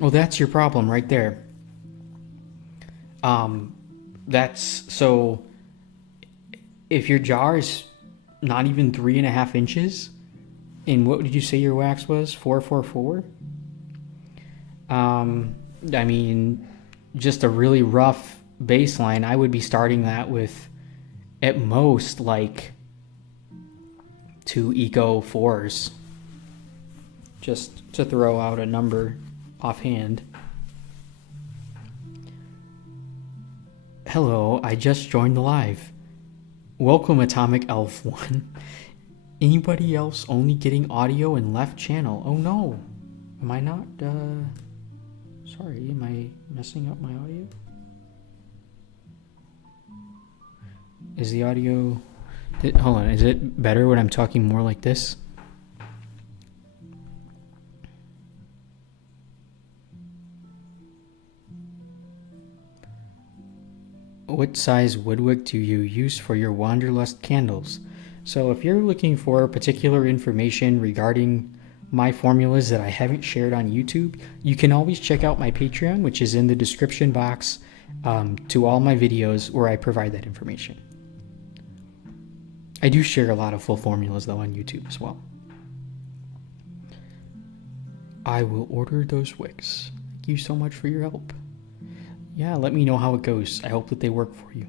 Oh, that's your problem right there. Um, that's so. If your jar is not even 3.5 inches, and what did you say your wax was? 444. I mean, just a really rough baseline. I would be starting that with at most like 2 Eco 4s, just to throw out a number offhand. Hello, I just joined the live. Welcome, Atomic Elf 1. Anybody else only getting audio and left channel? Oh no. Am I not, sorry, am I messing up my audio? Is the audio... Hold on, is it better when I'm talking more like this? What size woodwick do you use for your Wanderlust candles? So if you're looking for particular information regarding my formulas that I haven't shared on YouTube, you can always check out my Patreon, which is in the description box to all my videos where I provide that information. I do share a lot of full formulas though on YouTube as well. I will order those wicks. Thank you so much for your help. Yeah, let me know how it goes. I hope that they work for you.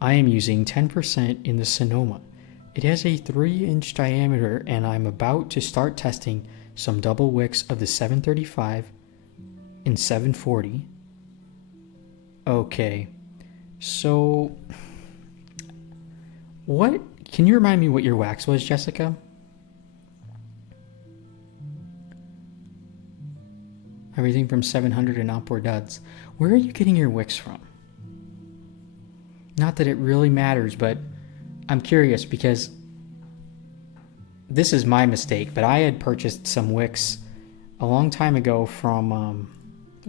I am using 10% in the Sonoma. It has a 3-inch diameter, and I'm about to start testing some double wicks of the 735 and 740. Okay, so what? Can you remind me what your wax was, Jessica? Everything from 700 and upward duds. Where are you getting your wicks from? Not that it really matters, but I'm curious because this is my mistake, but I had purchased some wicks a long time ago from,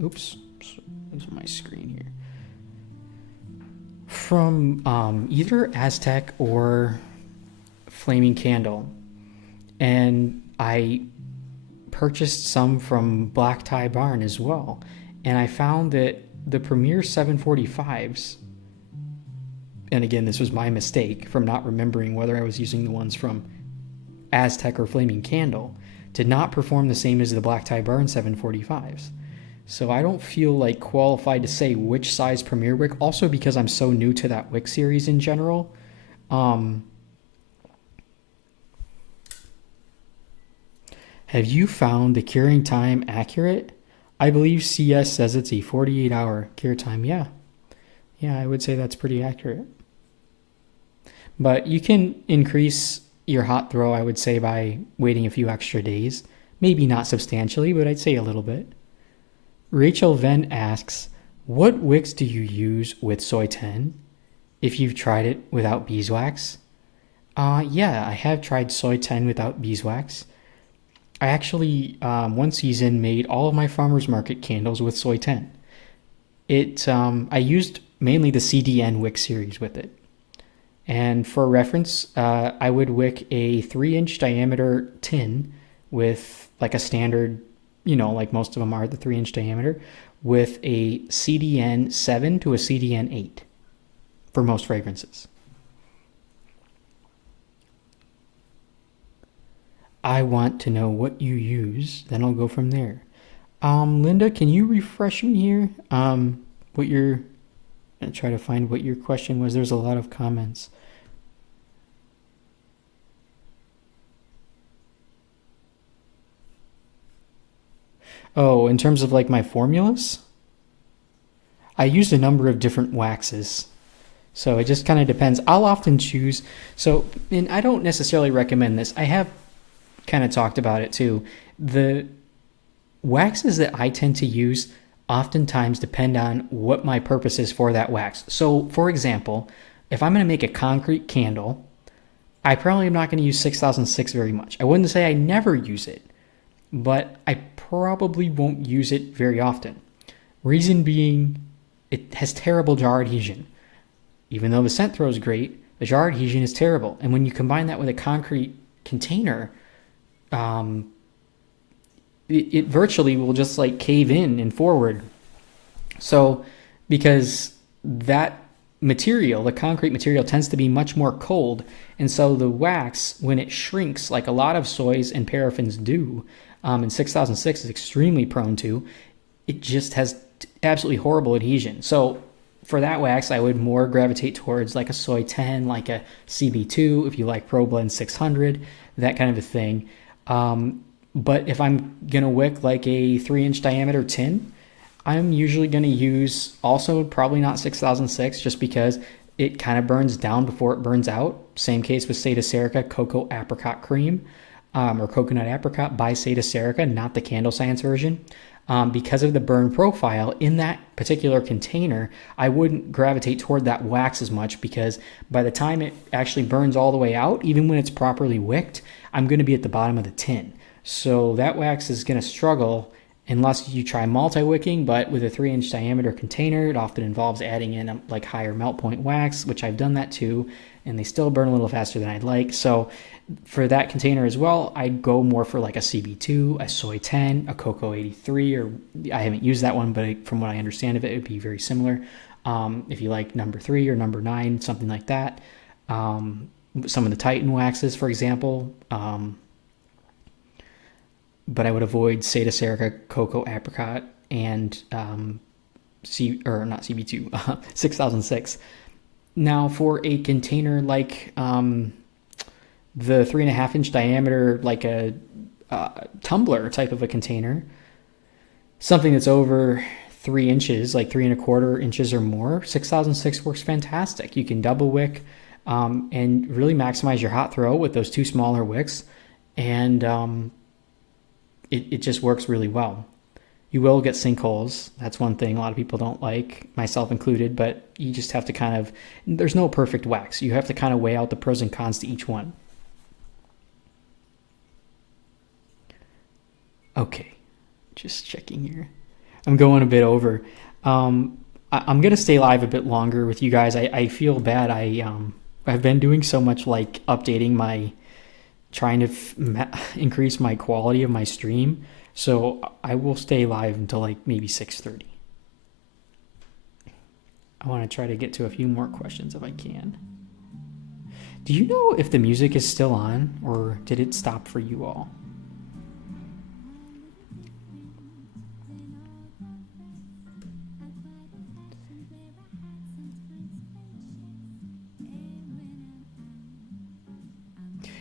oops, losing my screen here. From either Aztec or Flaming Candle. And I purchased some from Black Tie Barn as well. And I found that the Premier 745s, and again, this was my mistake from not remembering whether I was using the ones from Aztec or Flaming Candle, did not perform the same as the Black Tie Barn 745s. So I don't feel like qualified to say which size Premier wick, also because I'm so new to that wick series in general. Have you found the curing time accurate? I believe CS says it's a 48-hour cure time. Yeah, I would say that's pretty accurate. But you can increase your hot throw, I would say, by waiting a few extra days. Maybe not substantially, but I'd say a little bit. Rachel Venn asks, what wicks do you use with soy 10 if you've tried it without beeswax? Yeah, I have tried soy 10 without beeswax. I actually one season made all of my farmers market candles with soy 10. I used mainly the CDN wick series with it. And for reference, I would wick a 3-inch diameter tin with like a standard, like most of them are the 3-inch diameter, with a CDN 7 to a CDN 8 for most fragrances. I want to know what you use, then I'll go from there. Linda, can you refresh me here? What your and try to find what your question was. There's a lot of comments. Oh, in terms of like my formulas, I use a number of different waxes. So it just kind of depends. I'll often choose. So, and I don't necessarily recommend this. I have kind of talked about it too. The waxes that I tend to use oftentimes depend on what my purpose is for that wax. So, for example, if I'm going to make a concrete candle, I probably am not going to use 6006 very much. I wouldn't say I never use it, but I probably won't use it very often. Reason being, it has terrible jar adhesion. Even though the scent throw is great, the jar adhesion is terrible. And when you combine that with a concrete container, um, it virtually will just like cave in and forward. So, because that material, the concrete material, tends to be much more cold, and so the wax, when it shrinks, like a lot of soys and paraffins do, and 6006 is extremely prone to, it just has absolutely horrible adhesion. So for that wax, I would more gravitate towards like a soy 10, like a CB2, if you like Pro Blend 600, that kind of a thing. But if I'm going to wick like a 3-inch diameter tin, I'm usually going to use also probably not 6006 just because it kind of burns down before it burns out. Same case with Seda Serica Cocoa Apricot Cream, or Coconut Apricot by Seda Serica, not the Candle Science version. Because of the burn profile in that particular container, I wouldn't gravitate toward that wax as much because by the time it actually burns all the way out, even when it's properly wicked, I'm going to be at the bottom of the tin. So that wax is going to struggle unless you try multi-wicking, but with a 3-inch diameter container, it often involves adding in like higher melt point wax, which I've done that too, and they still burn a little faster than I'd like. So for that container as well, I'd go more for like a CB2, a Soy 10, a Cocoa 83, or I haven't used that one, but from what I understand of it, it would be very similar. If you like number 3 or number 9, something like that. Some of the Titan waxes, for example. But I would avoid Seda Serica Cocoa Apricot and not CB2, 6006. Now for a container like the 3.5-inch diameter, like a tumbler type of a container, something that's over 3 inches, like 3.25 inches or more, 6006 works fantastic. You can double wick and really maximize your hot throw with those 2 smaller wicks, and it just works really well. You will get sinkholes. That's one thing a lot of people don't like, myself included, but you just have to there's no perfect wax. You have to kind of weigh out the pros and cons to each one. Okay, just checking here. I'm going a bit over. I'm going to stay live a bit longer with you guys. I feel bad. I've been doing so much like updating trying to increase my quality of my stream. So I will stay live until like maybe 6:30. I want to try to get to a few more questions if I can. Do you know if the music is still on or did it stop for you all?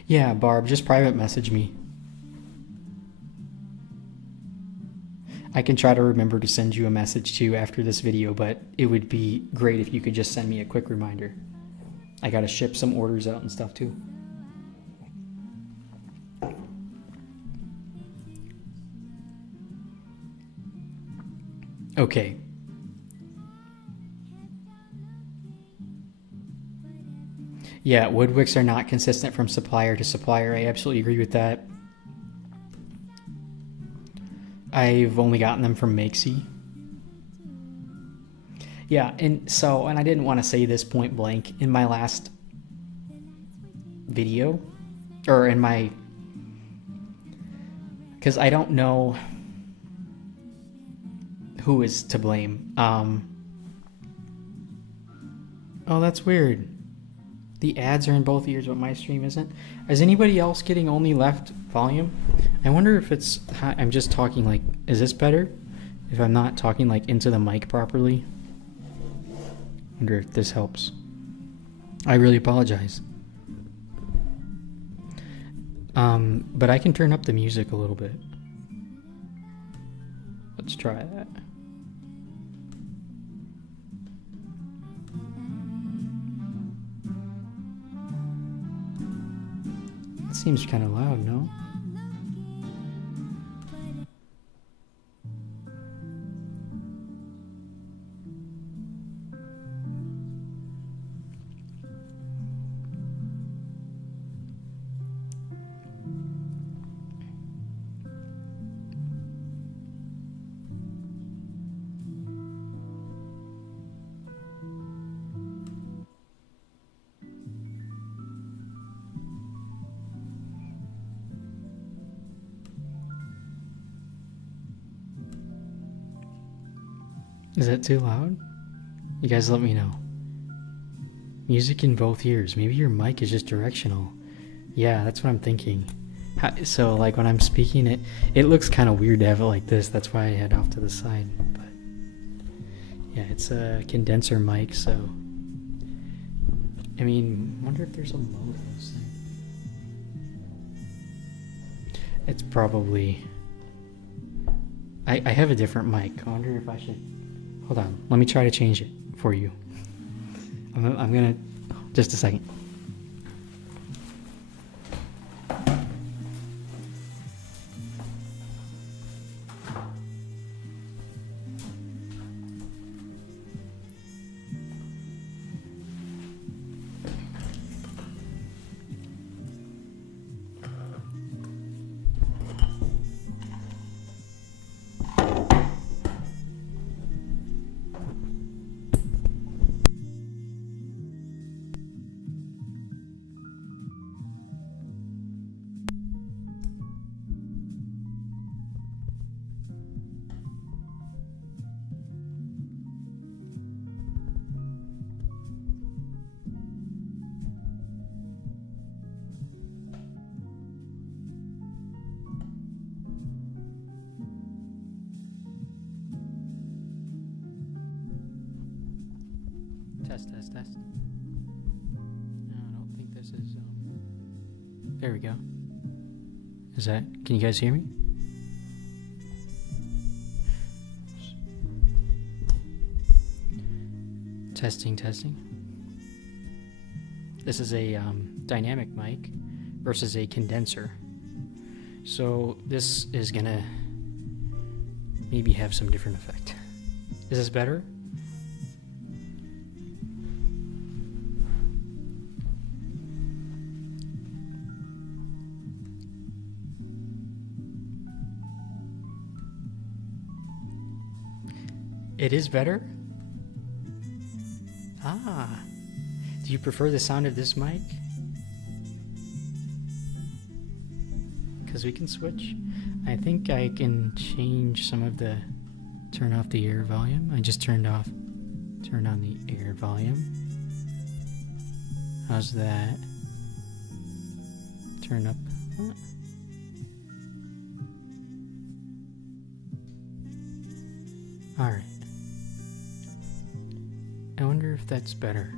Yeah, Barb, just private message me. I can try to remember to send you a message too after this video, but it would be great if you could just send me a quick reminder. I gotta ship some orders out and stuff too. Okay. Yeah, wood wicks are not consistent from supplier to supplier. I absolutely agree with that. I've only gotten them from Makesy. Yeah, and I didn't want to say this point blank in my last video, or in my, because I don't know who is to blame. Oh, that's weird. The ads are in both ears, but my stream isn't. Is anybody else getting only left volume? I wonder if it's, I'm just talking like, is this better? If I'm not talking like into the mic properly? I wonder if this helps. I really apologize. But I can turn up the music a little bit. Let's try that. It seems kind of loud, no? Is that too loud? You guys let me know. Music in both ears. Maybe your mic is just directional. Yeah, that's what I'm thinking. So like when I'm speaking, it looks kind of weird to have it like this. That's why I head off to the side. But yeah, it's a condenser mic, so I mean, wonder if there's a mode of this thing. It's probably, I have a different mic. I wonder if I should, hold on, let me try to change it for you. I'm gonna, just a second. Test. No, I don't think this is, there we go. Is that, can you guys hear me? Testing. This is a dynamic mic versus a condenser. So this is gonna maybe have some different effect. Is this better? It is better? Ah. Do you prefer the sound of this mic? Because we can switch. I think I can change some of the, turn off the air volume. I just turned on the air volume. How's that? Turn up. Huh? All right. I wonder if that's better.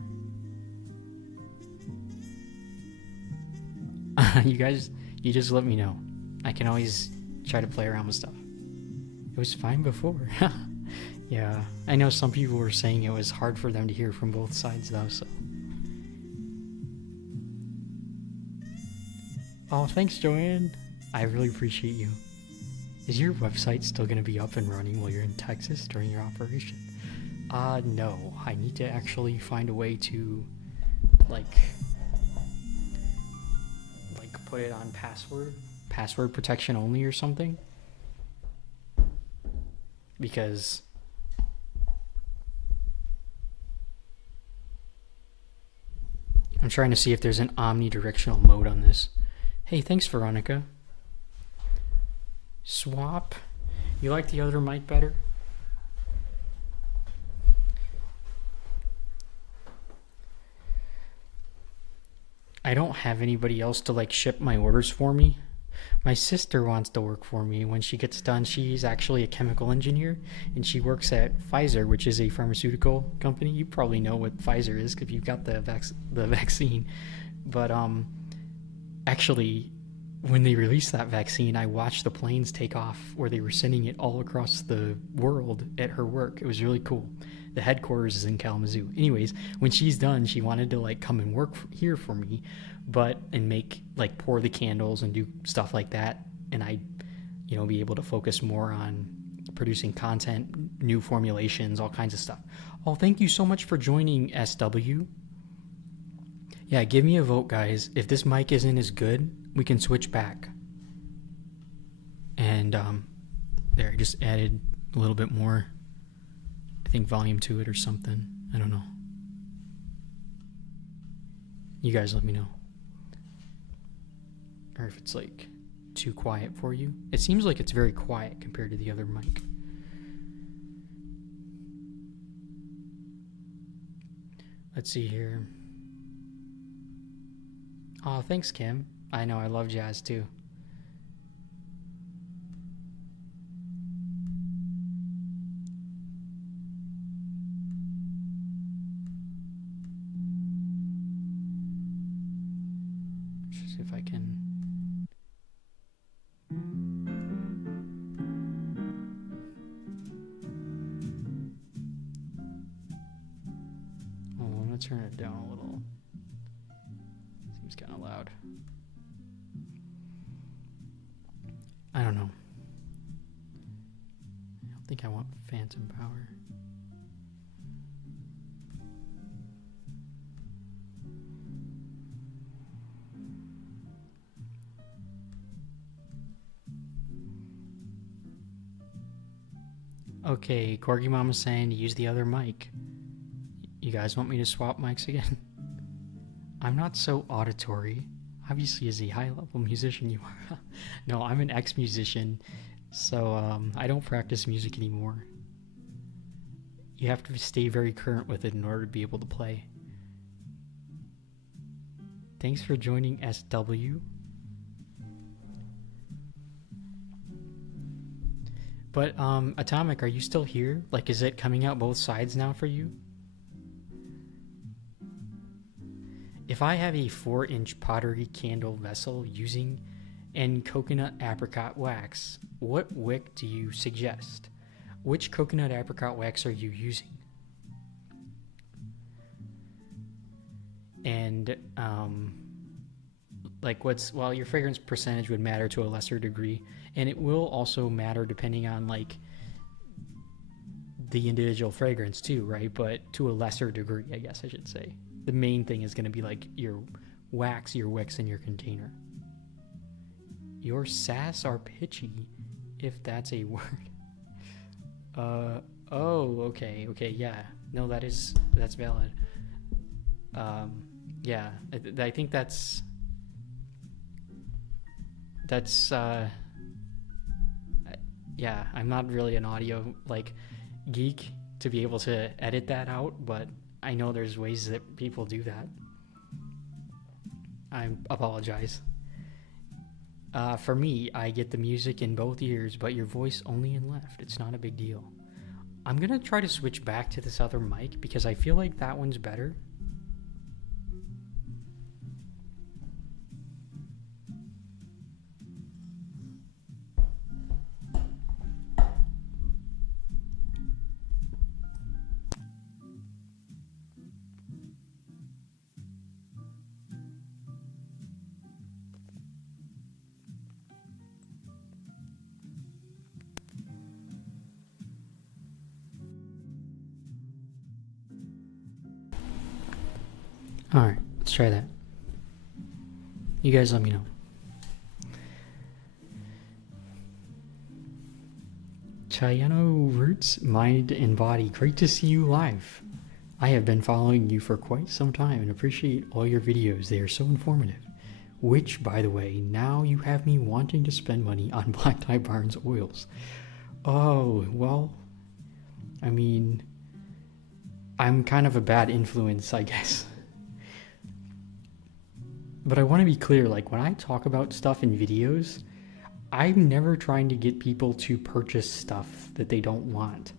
You guys, you just let me know. I can always try to play around with stuff. It was fine before. Yeah, I know some people were saying it was hard for them to hear from both sides though, so. Oh, thanks, Joanne. I really appreciate you. Is your website still going to be up and running while you're in Texas during your operation? No. I need to actually find a way to, like put it on password protection only or something. because I'm trying to see if there's an omnidirectional mode on this. Hey, thanks, Veronica. Swap. You like the other mic better? I don't have anybody else to like ship my orders for me. My sister wants to work for me. When she gets done, she's actually a chemical engineer, and she works at Pfizer, which is a pharmaceutical company. You probably know what Pfizer is if you've got the vaccine. But actually, when they released that vaccine, I watched the planes take off where they were sending it all across the world at her work. It was really cool. The headquarters is in Kalamazoo. Anyways, when she's done, she wanted to like come and work here for me, and make like pour the candles and do stuff like that, and I, be able to focus more on producing content, new formulations, all kinds of stuff. Oh, thank you so much for joining, SW. Yeah, give me a vote, guys. If this mic isn't as good, we can switch back. And there, I just added a little bit more, I think, volume to it or something. I don't know. You guys let me know. Or if it's like too quiet for you. It seems like it's very quiet compared to the other mic. Let's see here. Oh, thanks, Kim. I know, I love jazz too. Let's see if I can. Oh, I'm gonna turn it down a little. Seems kind of loud. I don't know. I don't think I want phantom power. Okay, Corgi Mama's saying to use the other mic. You guys want me to swap mics again? I'm not so auditory. Obviously, as a high-level musician, you are. No, I'm an ex-musician, so I don't practice music anymore. You have to stay very current with it in order to be able to play. Thanks for joining, SW. But, Atomic, are you still here? Like, is it coming out both sides now for you? If I have a 4-inch pottery candle vessel using and coconut apricot wax, what wick do you suggest? Which coconut apricot wax are you using? And, well, your fragrance percentage would matter to a lesser degree, and it will also matter depending on, like, the individual fragrance too, right? But to a lesser degree, I guess I should say. The main thing is going to be like your wax, your wicks, and your container. Your sass are pitchy, if that's a word. Okay, yeah. No, that's valid. Yeah, I think that's yeah, I'm not really an audio geek to be able to edit that out, but I know there's ways that people do that. I apologize. For me, I get the music in both ears, but your voice only in left. It's not a big deal. I'm gonna try to switch back to this other mic because I feel like that one's better. Alright, let's try that. You guys let me know. Chayano Roots, Mind and Body, great to see you live. I have been following you for quite some time and appreciate all your videos. They are so informative. Which, by the way, now you have me wanting to spend money on Black Tie Barnes oils. Oh, well, I mean, I'm kind of a bad influence, I guess. But I want to be clear, like when I talk about stuff in videos, I'm never trying to get people to purchase stuff that they don't want.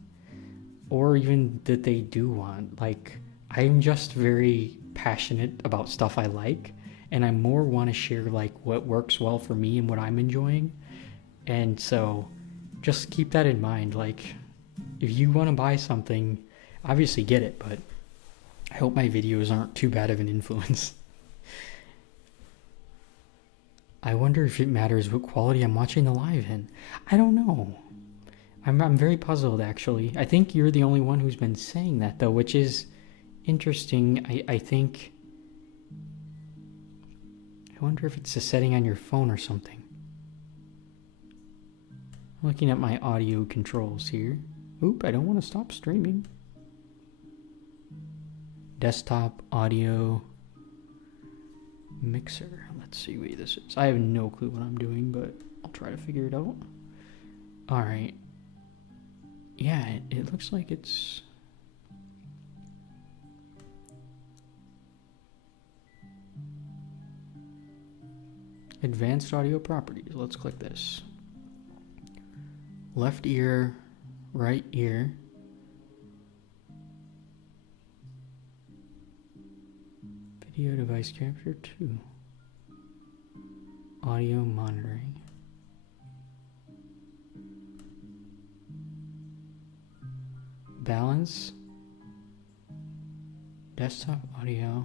Or even that they do want. Like, I'm just very passionate about stuff I like, and I more want to share like what works well for me and what I'm enjoying. And so just keep that in mind. Like, if you want to buy something, obviously get it, but I hope my videos aren't too bad of an influence. I wonder if it matters what quality I'm watching the live in. I don't know. I'm very puzzled, actually. I think you're the only one who's been saying that, though, which is interesting. I think... I wonder if it's a setting on your phone or something. I'm looking at my audio controls here. Oop, I don't want to stop streaming. Desktop, audio, mixer. Let's see what this is. I have no clue what I'm doing, but I'll try to figure it out. Alright. Yeah, it looks like it's... Advanced audio properties. Let's click this. Left ear, right ear. Video device capture 2. Audio monitoring. Balance. Desktop audio.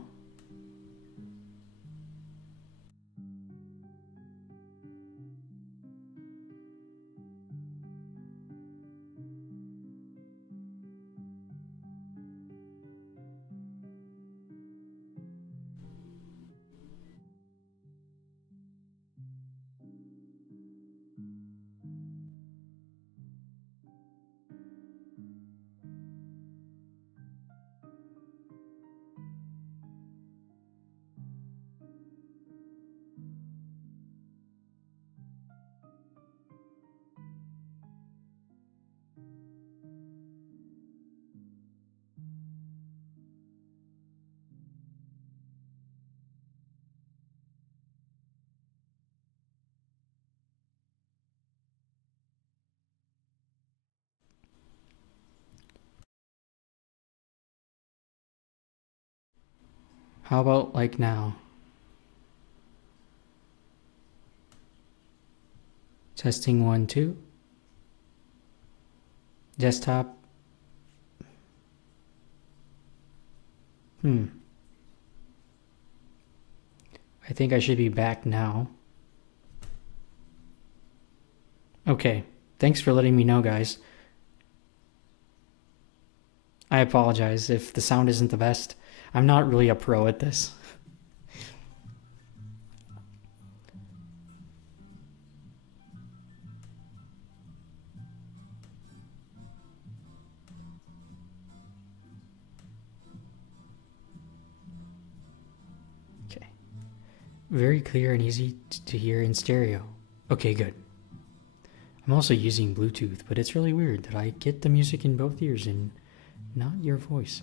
How about like now? Testing 1, 2. Desktop. I think I should be back now. Okay, thanks for letting me know, guys. I apologize if the sound isn't the best. I'm not really a pro at this. Okay. Very clear and easy to hear in stereo. Okay, good. I'm also using Bluetooth, but it's really weird that I get the music in both ears and not your voice.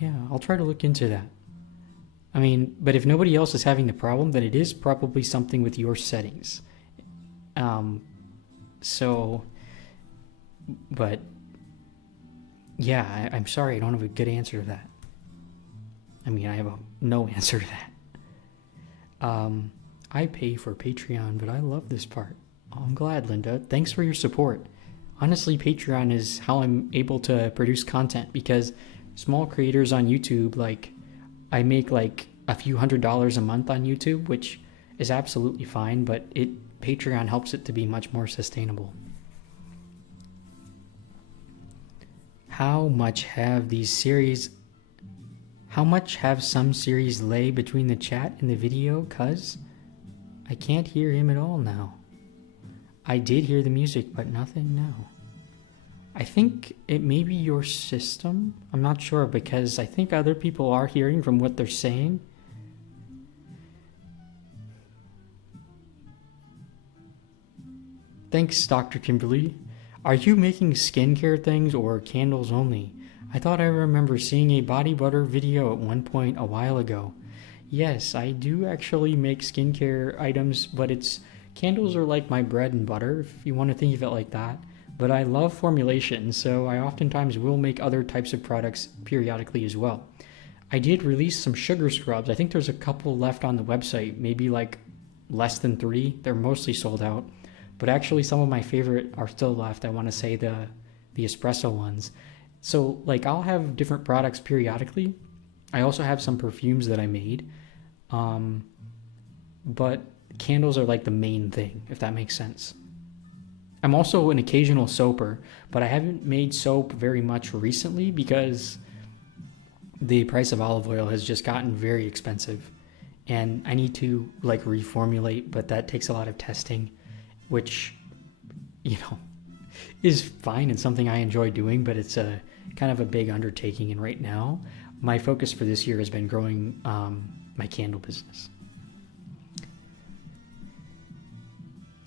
Yeah, I'll try to look into that. I mean, but if nobody else is having the problem, then it is probably something with your settings. But yeah, I'm sorry, I don't have a good answer to that. I mean, I have no answer to that. I pay for Patreon, but I love this part. Oh, I'm glad, Linda. Thanks for your support. Honestly, Patreon is how I'm able to produce content, because small creators on YouTube, like, I make like a few $100s a month on YouTube, which is absolutely fine, but Patreon helps it to be much more sustainable. How much have some series lay between the chat and the video? Cuz I can't hear him at all now. I did hear the music, but nothing now. I think it may be your system. I'm not sure because I think other people are hearing from what they're saying. Thanks, Dr. Kimberly. Are you making skincare things or candles only? I thought I remember seeing a body butter video at one point a while ago. Yes, I do actually make skincare items, but it's candles are like my bread and butter, if you want to think of it like that. But I love formulation, so I oftentimes will make other types of products periodically as well. I did release some sugar scrubs. I think there's a couple left on the website, maybe like less than 3. They're mostly sold out. But actually some of my favorite are still left. I want to say the espresso ones. So like I'll have different products periodically. I also have some perfumes that I made. But candles are like the main thing, if that makes sense. I'm also an occasional soaper, but I haven't made soap very much recently because the price of olive oil has just gotten very expensive. And I need to like reformulate, but that takes a lot of testing, which, you know, is fine and something I enjoy doing, but it's a kind of a big undertaking. And right now, my focus for this year has been growing my candle business.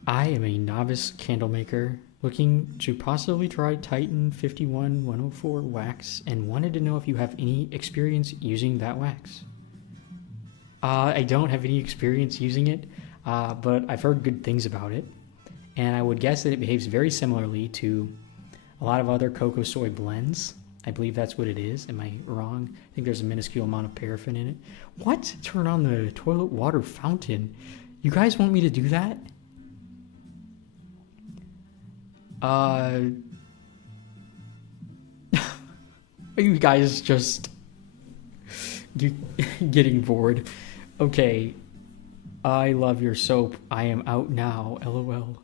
I am a novice candle maker looking to possibly try Titan 51104 wax and wanted to know if you have any experience using that wax. I don't have any experience using it, but I've heard good things about it. And I would guess that it behaves very similarly to a lot of other cocoa soy blends. I believe that's what it is. Am I wrong? I think there's a minuscule amount of paraffin in it. What? Turn on the toilet water fountain. You guys want me to do that? Are you guys just getting bored? Okay. I love your soap. I am out now. LOL.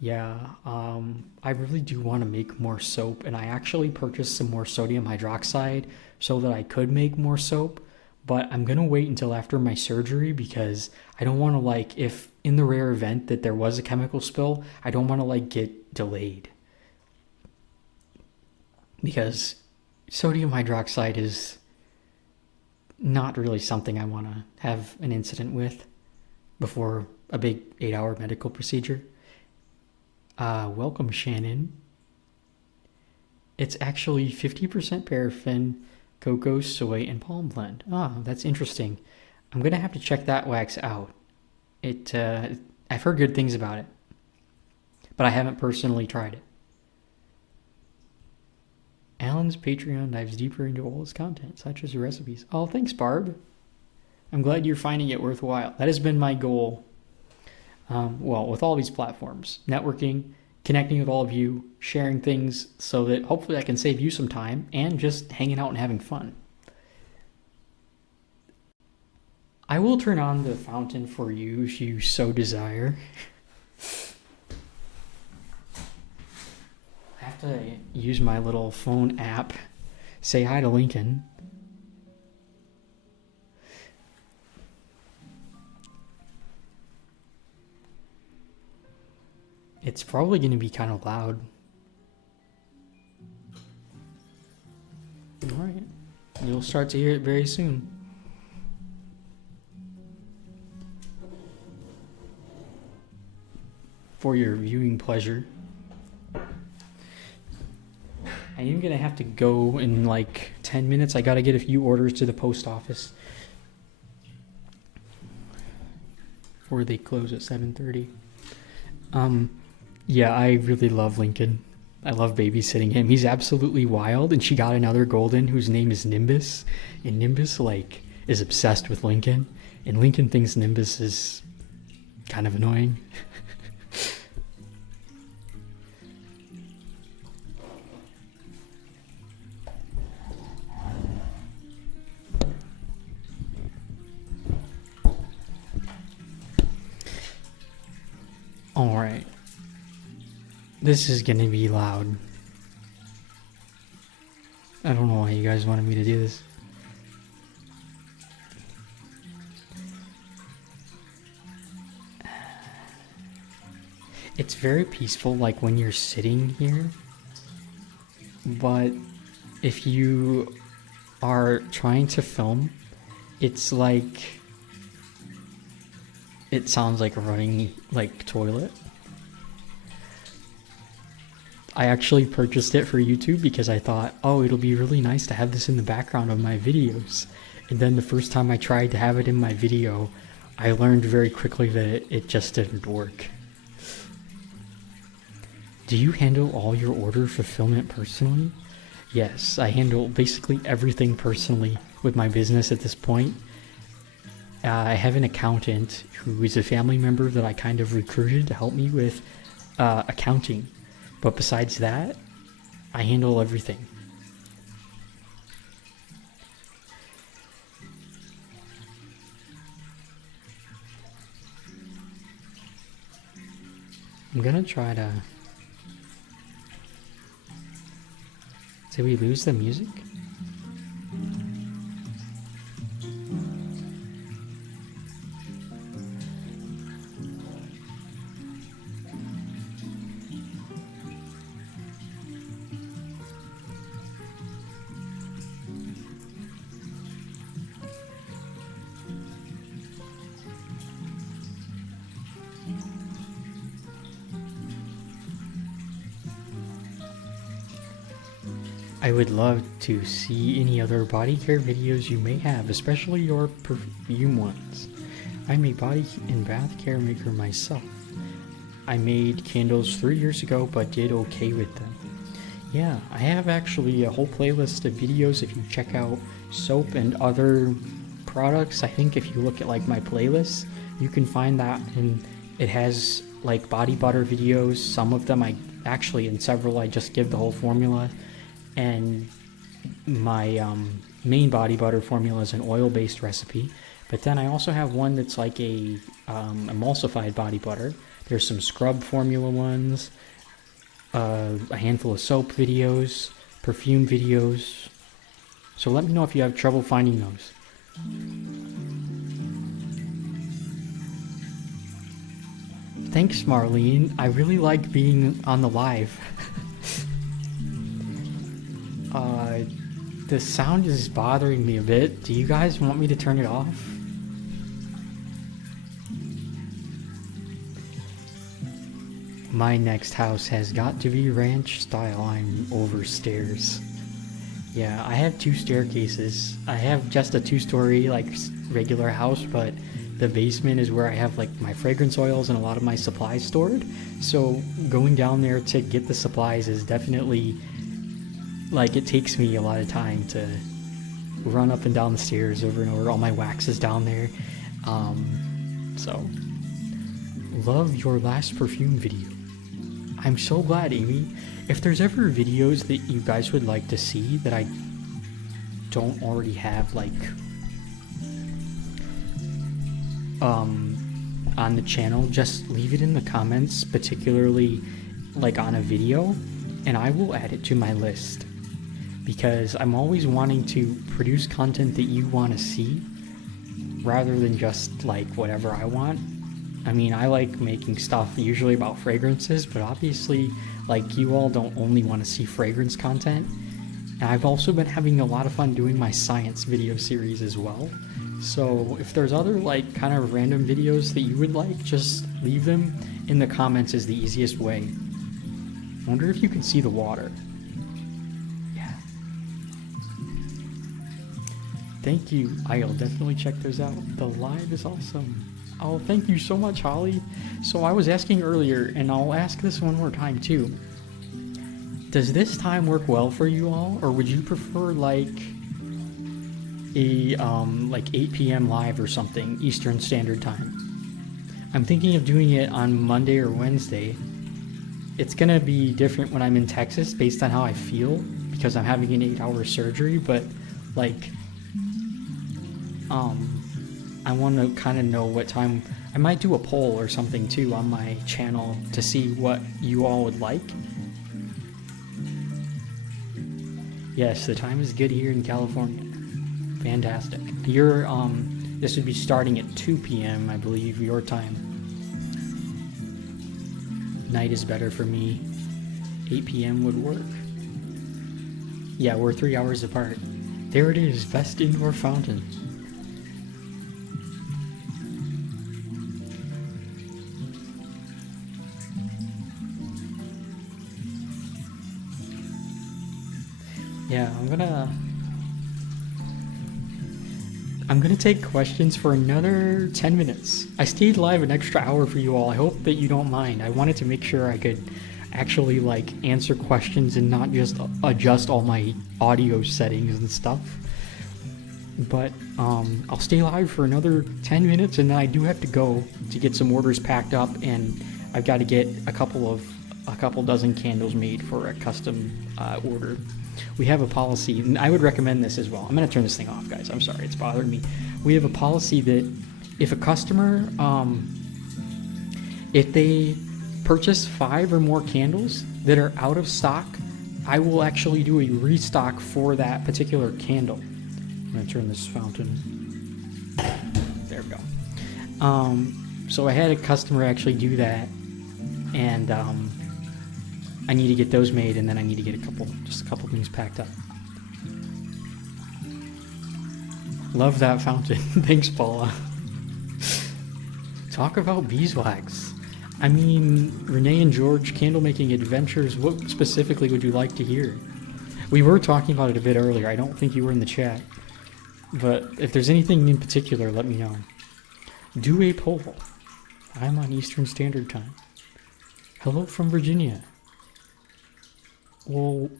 Yeah, I really do want to make more soap, and I actually purchased some more sodium hydroxide so that I could make more soap, but I'm gonna wait until after my surgery because I don't want to, like, if in the rare event that there was a chemical spill, I don't want to like get delayed because sodium hydroxide is not really something I want to have an incident with before a big 8-hour medical procedure. Welcome, Shannon. It's actually 50% paraffin, cocoa, soy, and palm blend. Ah, that's interesting. I'm gonna have to check that wax out. I've heard good things about it, but I haven't personally tried it. Alan's Patreon dives deeper into all his content, such as recipes. Oh, thanks, Barb. I'm glad you're finding it worthwhile. That has been my goal. Well, with all these platforms, networking, connecting with all of you, sharing things so that hopefully I can save you some time and just hanging out and having fun. I will turn on the fountain for you if you so desire. I have to use my little phone app. Say hi to Lincoln. It's probably going to be kind of loud. Alright. You'll start to hear it very soon. For your viewing pleasure. I am going to have to go in like 10 minutes. I got to get a few orders to the post office before they close at 7:30. Yeah, I really love Lincoln. I love babysitting him. He's absolutely wild, and she got another golden whose name is Nimbus, and Nimbus like is obsessed with Lincoln, and Lincoln thinks Nimbus is kind of annoying. All right. This is going to be loud. I don't know why you guys wanted me to do this. It's very peaceful, like when you're sitting here. but if you are trying to film, it's like, it sounds like a running like toilet. I actually purchased it for YouTube because I thought, oh, it'll be really nice to have this in the background of my videos. And then the first time I tried to have it in my video, I learned very quickly that it just didn't work. Do you handle all your order fulfillment personally? Yes, I handle basically everything personally with my business at this point. I have an accountant who is a family member that I kind of recruited to help me with accounting. But besides that, I handle everything. I'm gonna try to... Did we lose the music? I would love to see any other body care videos you may have, especially your perfume ones. I'm a body and bath care maker myself. I made candles 3 years ago, but did okay with them. Yeah, I have actually a whole playlist of videos if you check out soap and other products. I think if you look at like my playlist, you can find that, and it has like body butter videos. Some of them I actually, in several, I just give the whole formula. And my main body butter formula is an oil-based recipe, but then I also have one that's like a emulsified body butter. There's some scrub formula ones, a handful of soap videos, perfume videos. So let me know if you have trouble finding those. Thanks, Marlene. I really like being on the live. The sound is bothering me a bit. Do you guys want me to turn it off? My next house has got to be ranch style. I'm over stairs. Yeah, I have 2 staircases. I have just a 2-story like regular house, but the basement is where I have like my fragrance oils and a lot of my supplies stored. So going down there to get the supplies is definitely... like, it takes me a lot of time to run up and down the stairs over and over. All my wax is down there. So, love your last perfume video. I'm so glad, Amy. If there's ever videos that you guys would like to see that I don't already have, like, on the channel, just leave it in the comments, particularly, like, on a video, and I will add it to my list. Because I'm always wanting to produce content that you want to see rather than just like whatever I want. I mean, I like making stuff usually about fragrances, but obviously like you all don't only want to see fragrance content. And I've also been having a lot of fun doing my science video series as well. So if there's other like kind of random videos that you would like, just leave them in the comments is the easiest way. I wonder if you can see the water. Thank you. I'll definitely check those out. The live is awesome. Oh, thank you so much, Holly. So I was asking earlier, and I'll ask this one more time too. Does this time work well for you all, or would you prefer like a like 8 p.m. live or something, Eastern Standard Time? I'm thinking of doing it on Monday or Wednesday. It's gonna be different when I'm in Texas based on how I feel, because I'm having an 8-hour surgery, but like I want to kind of know what time. I might do a poll or something too on my channel to see what you all would like. Yes, the time is good here in California. Fantastic. Your this would be starting at 2 p.m. I believe your time. Night is better for me. 8 p.m. would work. Yeah, we're 3 hours apart. There it is, best indoor fountain. Yeah, I'm gonna take questions for another 10 minutes. I stayed live an extra hour for you all. I hope that you don't mind. I wanted to make sure I could actually like answer questions and not just adjust all my audio settings and stuff. But I'll stay live for another 10 minutes, and then I do have to go to get some orders packed up, and I've got to get a couple dozen candles made for a custom order. We have a policy, and I would recommend this as well. I'm going to turn this thing off, guys. I'm sorry, it's bothering me. We have a policy that if a customer, if they purchase 5 or more candles that are out of stock, I will actually do a restock for that particular candle. I'm going to turn this fountain. There we go. So I had a customer actually do that, and I need to get those made, and then I need to get just a couple things packed up. Love that fountain. Thanks, Paula. Talk about beeswax. I mean, Renee and George, candle making adventures. What specifically would you like to hear? We were talking about it a bit earlier. I don't think you were in the chat. But if there's anything in particular, let me know. Do a poll. I'm on Eastern Standard Time. Hello from Virginia. Well,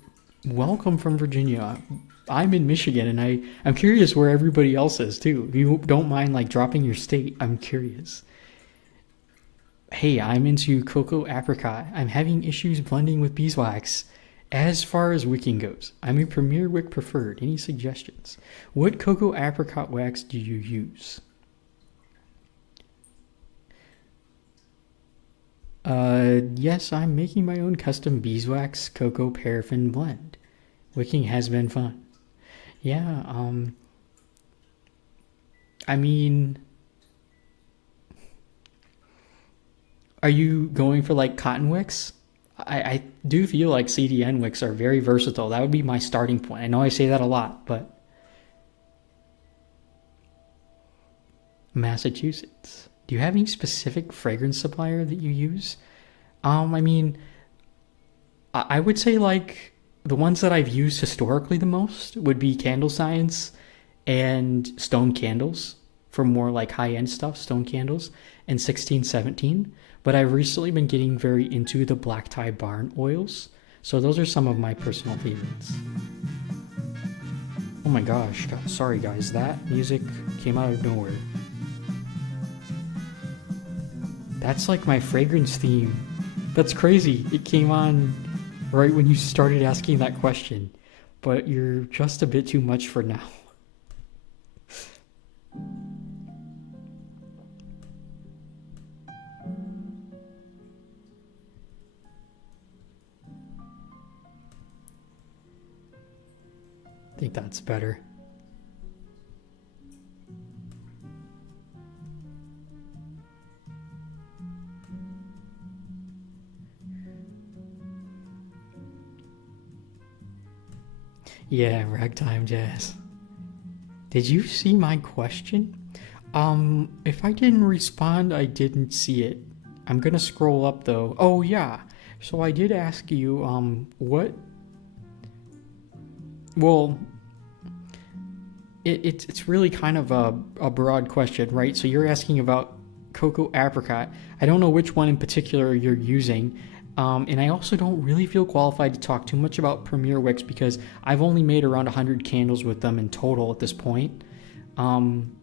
welcome from Virginia. I'm in Michigan, and I'm curious where everybody else is too. If you don't mind like dropping your state, I'm curious. Hey, I'm into cocoa apricot. I'm having issues blending with beeswax. As far as wicking goes, I'm a Premier Wick preferred. Any suggestions? What cocoa apricot wax do you use? Yes, I'm making my own custom beeswax cocoa paraffin blend. Wicking has been fun. Yeah, I mean, are you going for like cotton wicks? I do feel like CDN wicks are very versatile. That would be my starting point. I know I say that a lot, but Massachusetts. Do you have any specific fragrance supplier that you use? I mean, I would say like the ones that I've used historically the most would be Candle Science and Stone Candles for more like high-end stuff, Stone Candles, and 1617. But I've recently been getting very into the Black Tie Barn oils. So those are some of my personal favorites. Oh my gosh, sorry guys, that music came out of nowhere. That's like my fragrance theme. That's crazy. It came on right when you started asking that question. But you're just a bit too much for now. I think that's better. Yeah, ragtime jazz. Did you see my question? If I didn't respond, I didn't see it. I'm gonna scroll up though. Oh yeah. So I did ask you, what? Well, it's really kind of a broad question, right? So you're asking about cocoa apricot. I don't know which one in particular you're using. And I also don't really feel qualified to talk too much about Premier Wicks because I've only made around 100 candles with them in total at this point. And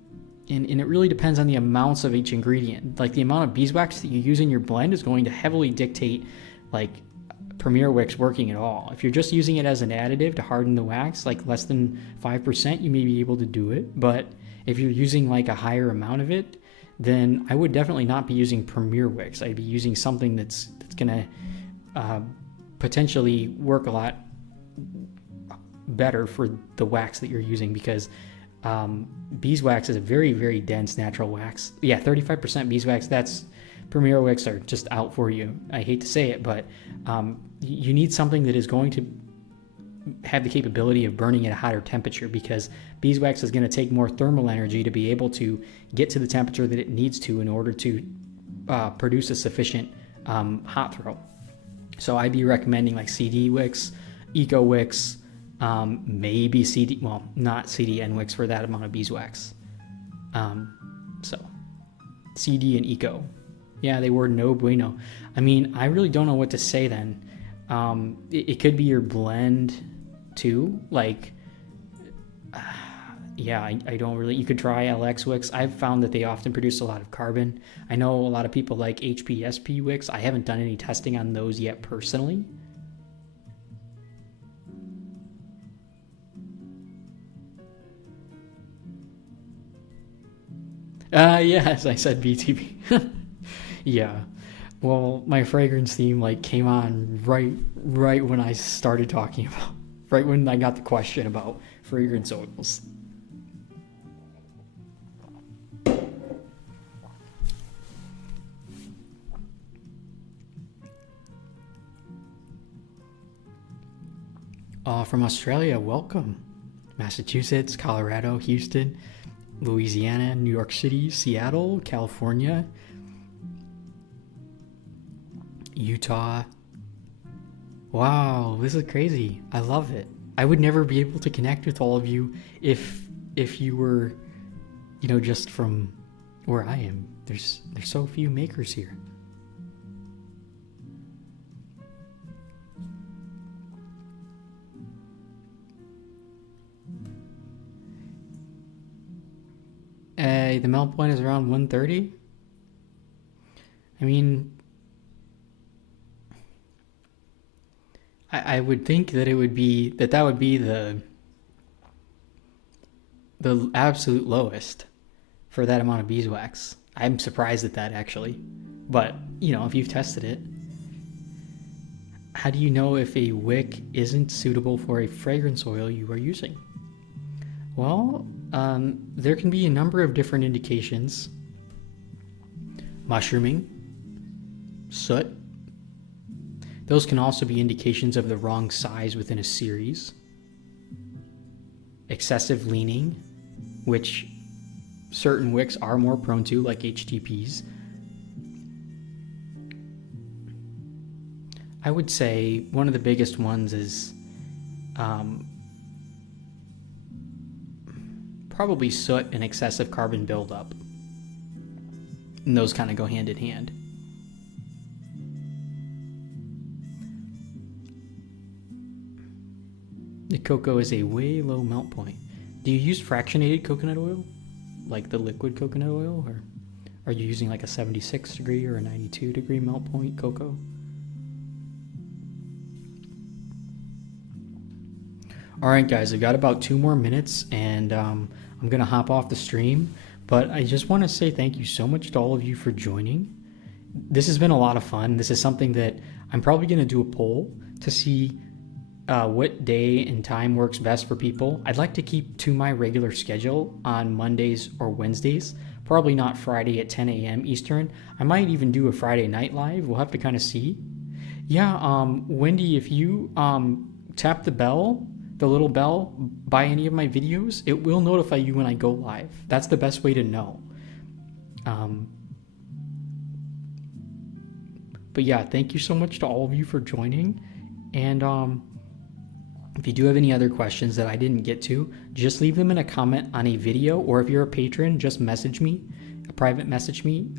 it really depends on the amounts of each ingredient. Like the amount of beeswax that you use in your blend is going to heavily dictate like Premier Wicks working at all. If you're just using it as an additive to harden the wax, like less than 5%, you may be able to do it. But if you're using like a higher amount of it, then I would definitely not be using Premier Wicks. I'd be using something that's gonna potentially work a lot better for the wax that you're using because beeswax is a very, very dense natural wax. Yeah, 35% beeswax, that's Premier Wicks are just out for you. I hate to say it, but you need something that is going to have the capability of burning at a higher temperature, because beeswax is going to take more thermal energy to be able to get to the temperature that it needs to in order to produce a sufficient hot throw. So I'd be recommending like CD wicks, eco wicks, maybe CD, well, not CDN wicks for that amount of beeswax. So CD and eco. Yeah, they were no bueno. I mean, I really don't know what to say then. It could be your blend too. Like, yeah, I don't really. You could try LX wicks. I've found that they often produce a lot of carbon. I know a lot of people like HPSP wicks. I haven't done any testing on those yet personally. Yes, I said BTB. Yeah. Well, my fragrance theme like came on right when I started talking about, right when I got the question about fragrance oils. From Australia, welcome. Massachusetts, Colorado, Houston, Louisiana, New York City, Seattle, California, Utah. Wow, this is crazy. I love it. I would never be able to connect with all of you if you were, just from where I am. There's so few makers here. The melt point is around 130. I mean, I would think that it would be that would be the absolute lowest for that amount of beeswax. I'm surprised at that actually, but if you've tested it, how do you know if a wick isn't suitable for a fragrance oil you are using? Well, there can be a number of different indications. Mushrooming, soot. Those can also be indications of the wrong size within a series. Excessive leaning, which certain wicks are more prone to, like HTPs. I would say one of the biggest ones is probably soot and excessive carbon buildup. And those kind of go hand in hand. The cocoa is a way low melt point. Do you use fractionated coconut oil? Like the liquid coconut oil? Or are you using like a 76 degree or a 92 degree melt point cocoa? Alright guys, I've got about 2 more minutes and I'm going to hop off the stream. But I just want to say thank you so much to all of you for joining. This has been a lot of fun. This is something that I'm probably going to do a poll to see what day and time works best for people. I'd like to keep to my regular schedule on Mondays or Wednesdays, probably not Friday at 10 a.m. Eastern. I might even do a Friday night live. We'll have to kind of see. Yeah, Wendy, if you tap the bell, the little bell by any of my videos, it will notify you when I go live. That's the best way to know. But yeah, thank you so much to all of you for joining. And if you do have any other questions that I didn't get to, just leave them in a comment on a video, or if you're a patron, just message me, private message me.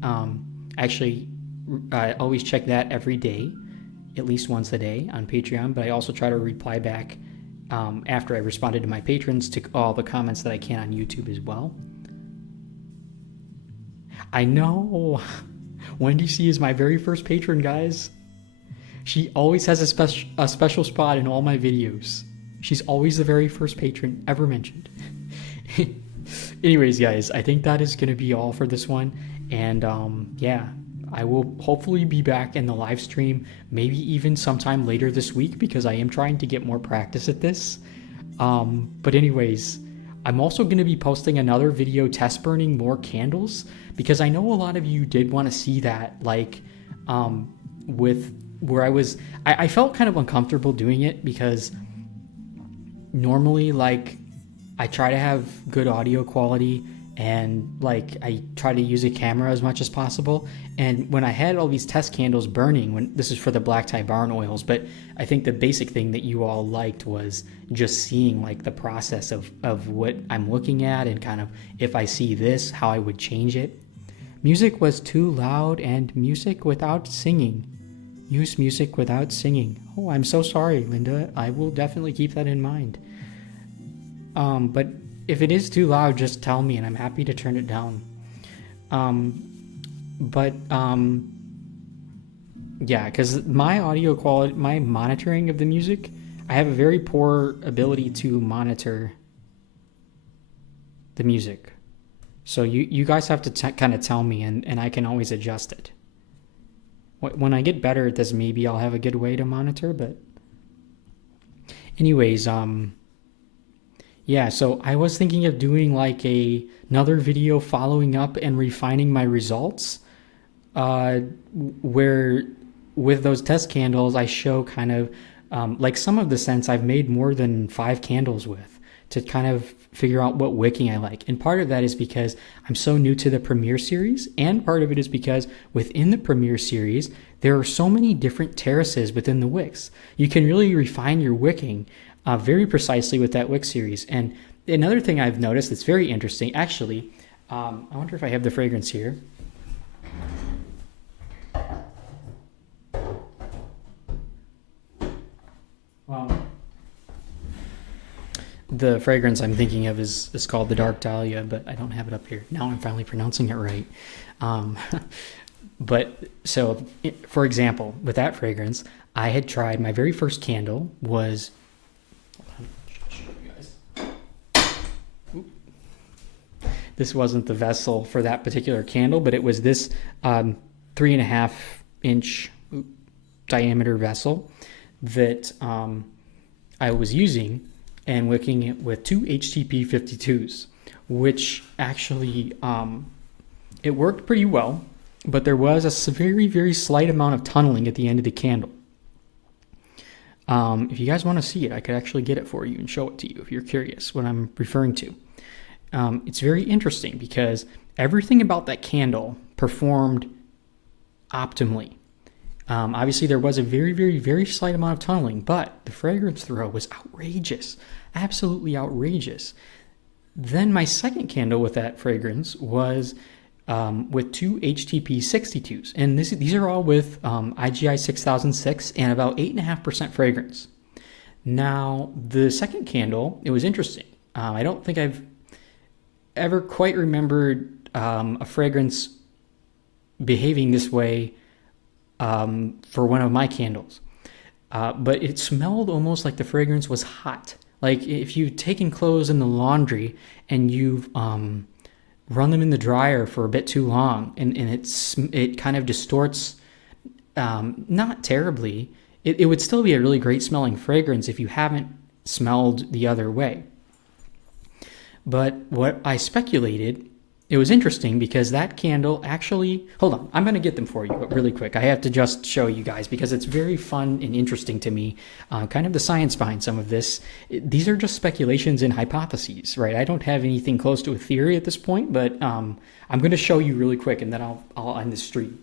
Actually, I always check that every day, at least once a day on Patreon, but I also try to reply back after I responded to my patrons to all the comments that I can on YouTube as well. I know. Wendy C is my very first patron, guys. She always has a special spot in all my videos. She's always the very first patron ever mentioned. Anyways, guys, I think that is going to be all for this one. And yeah, I will hopefully be back in the live stream, maybe even sometime later this week, because I am trying to get more practice at this. But anyways, I'm also going to be posting another video test burning more candles, because I know a lot of you did want to see that, like with where I felt kind of uncomfortable doing it, because normally, like, I try to have good audio quality, and like I try to use a camera as much as possible. And when I had all these test candles burning, when this is for the black tie barn oils, but I think the basic thing that you all liked was just seeing like the process of what I'm looking at, and kind of if I see this, how I would change it. Music was too loud, and music without singing. Use music without singing. Oh, I'm so sorry, Linda. I will definitely keep that in mind. But if it is too loud, just tell me and I'm happy to turn it down. But yeah, because my audio quality, my monitoring of the music, I have a very poor ability to monitor the music. So you guys have to kind of tell me, and I can always adjust it. When I get better at this, maybe I'll have a good way to monitor, but anyways, yeah, so I was thinking of doing like another video following up and refining my results, where with those test candles, I show kind of like some of the scents I've made more than 5 candles with, to kind of figure out what wicking I like. And part of that is because I'm so new to the Premiere series, and part of it is because within the Premiere series, there are so many different terraces within the wicks. You can really refine your wicking very precisely with that wick series. And another thing I've noticed that's very interesting, actually, I wonder if I have the fragrance here. The fragrance I'm thinking of is called the Dark Dahlia, but I don't have it up here. Now I'm finally pronouncing it right. But so, for example, with that fragrance, I had tried, my very first candle was, this wasn't the vessel for that particular candle, but it was this 3.5 inch diameter vessel that I was using and wicking it with 2 HTP 52s, which actually, it worked pretty well, but there was a very, very slight amount of tunneling at the end of the candle. If you guys want to see it, I could actually get it for you and show it to you if you're curious what I'm referring to. It's very interesting because everything about that candle performed optimally. Obviously, there was a very, very, very slight amount of tunneling, but the fragrance throw was outrageous, absolutely outrageous. Then my second candle with that fragrance was with 2 HTP 62s, and these are all with IGI 6006 and about 8.5% fragrance. Now, the second candle, it was interesting. I don't think I've ever quite remembered a fragrance behaving this way for one of my candles. But it smelled almost like the fragrance was hot. Like if you've taken clothes in the laundry and you've run them in the dryer for a bit too long, and it kind of distorts, not terribly. It would still be a really great smelling fragrance if you haven't smelled the other way. But what I speculated, it was interesting because that candle actually, hold on, I'm going to get them for you really quick. I have to just show you guys because it's very fun and interesting to me, kind of the science behind some of this. These are just speculations and hypotheses, right? I don't have anything close to a theory at this point, but I'm going to show you really quick and then I'll end the stream.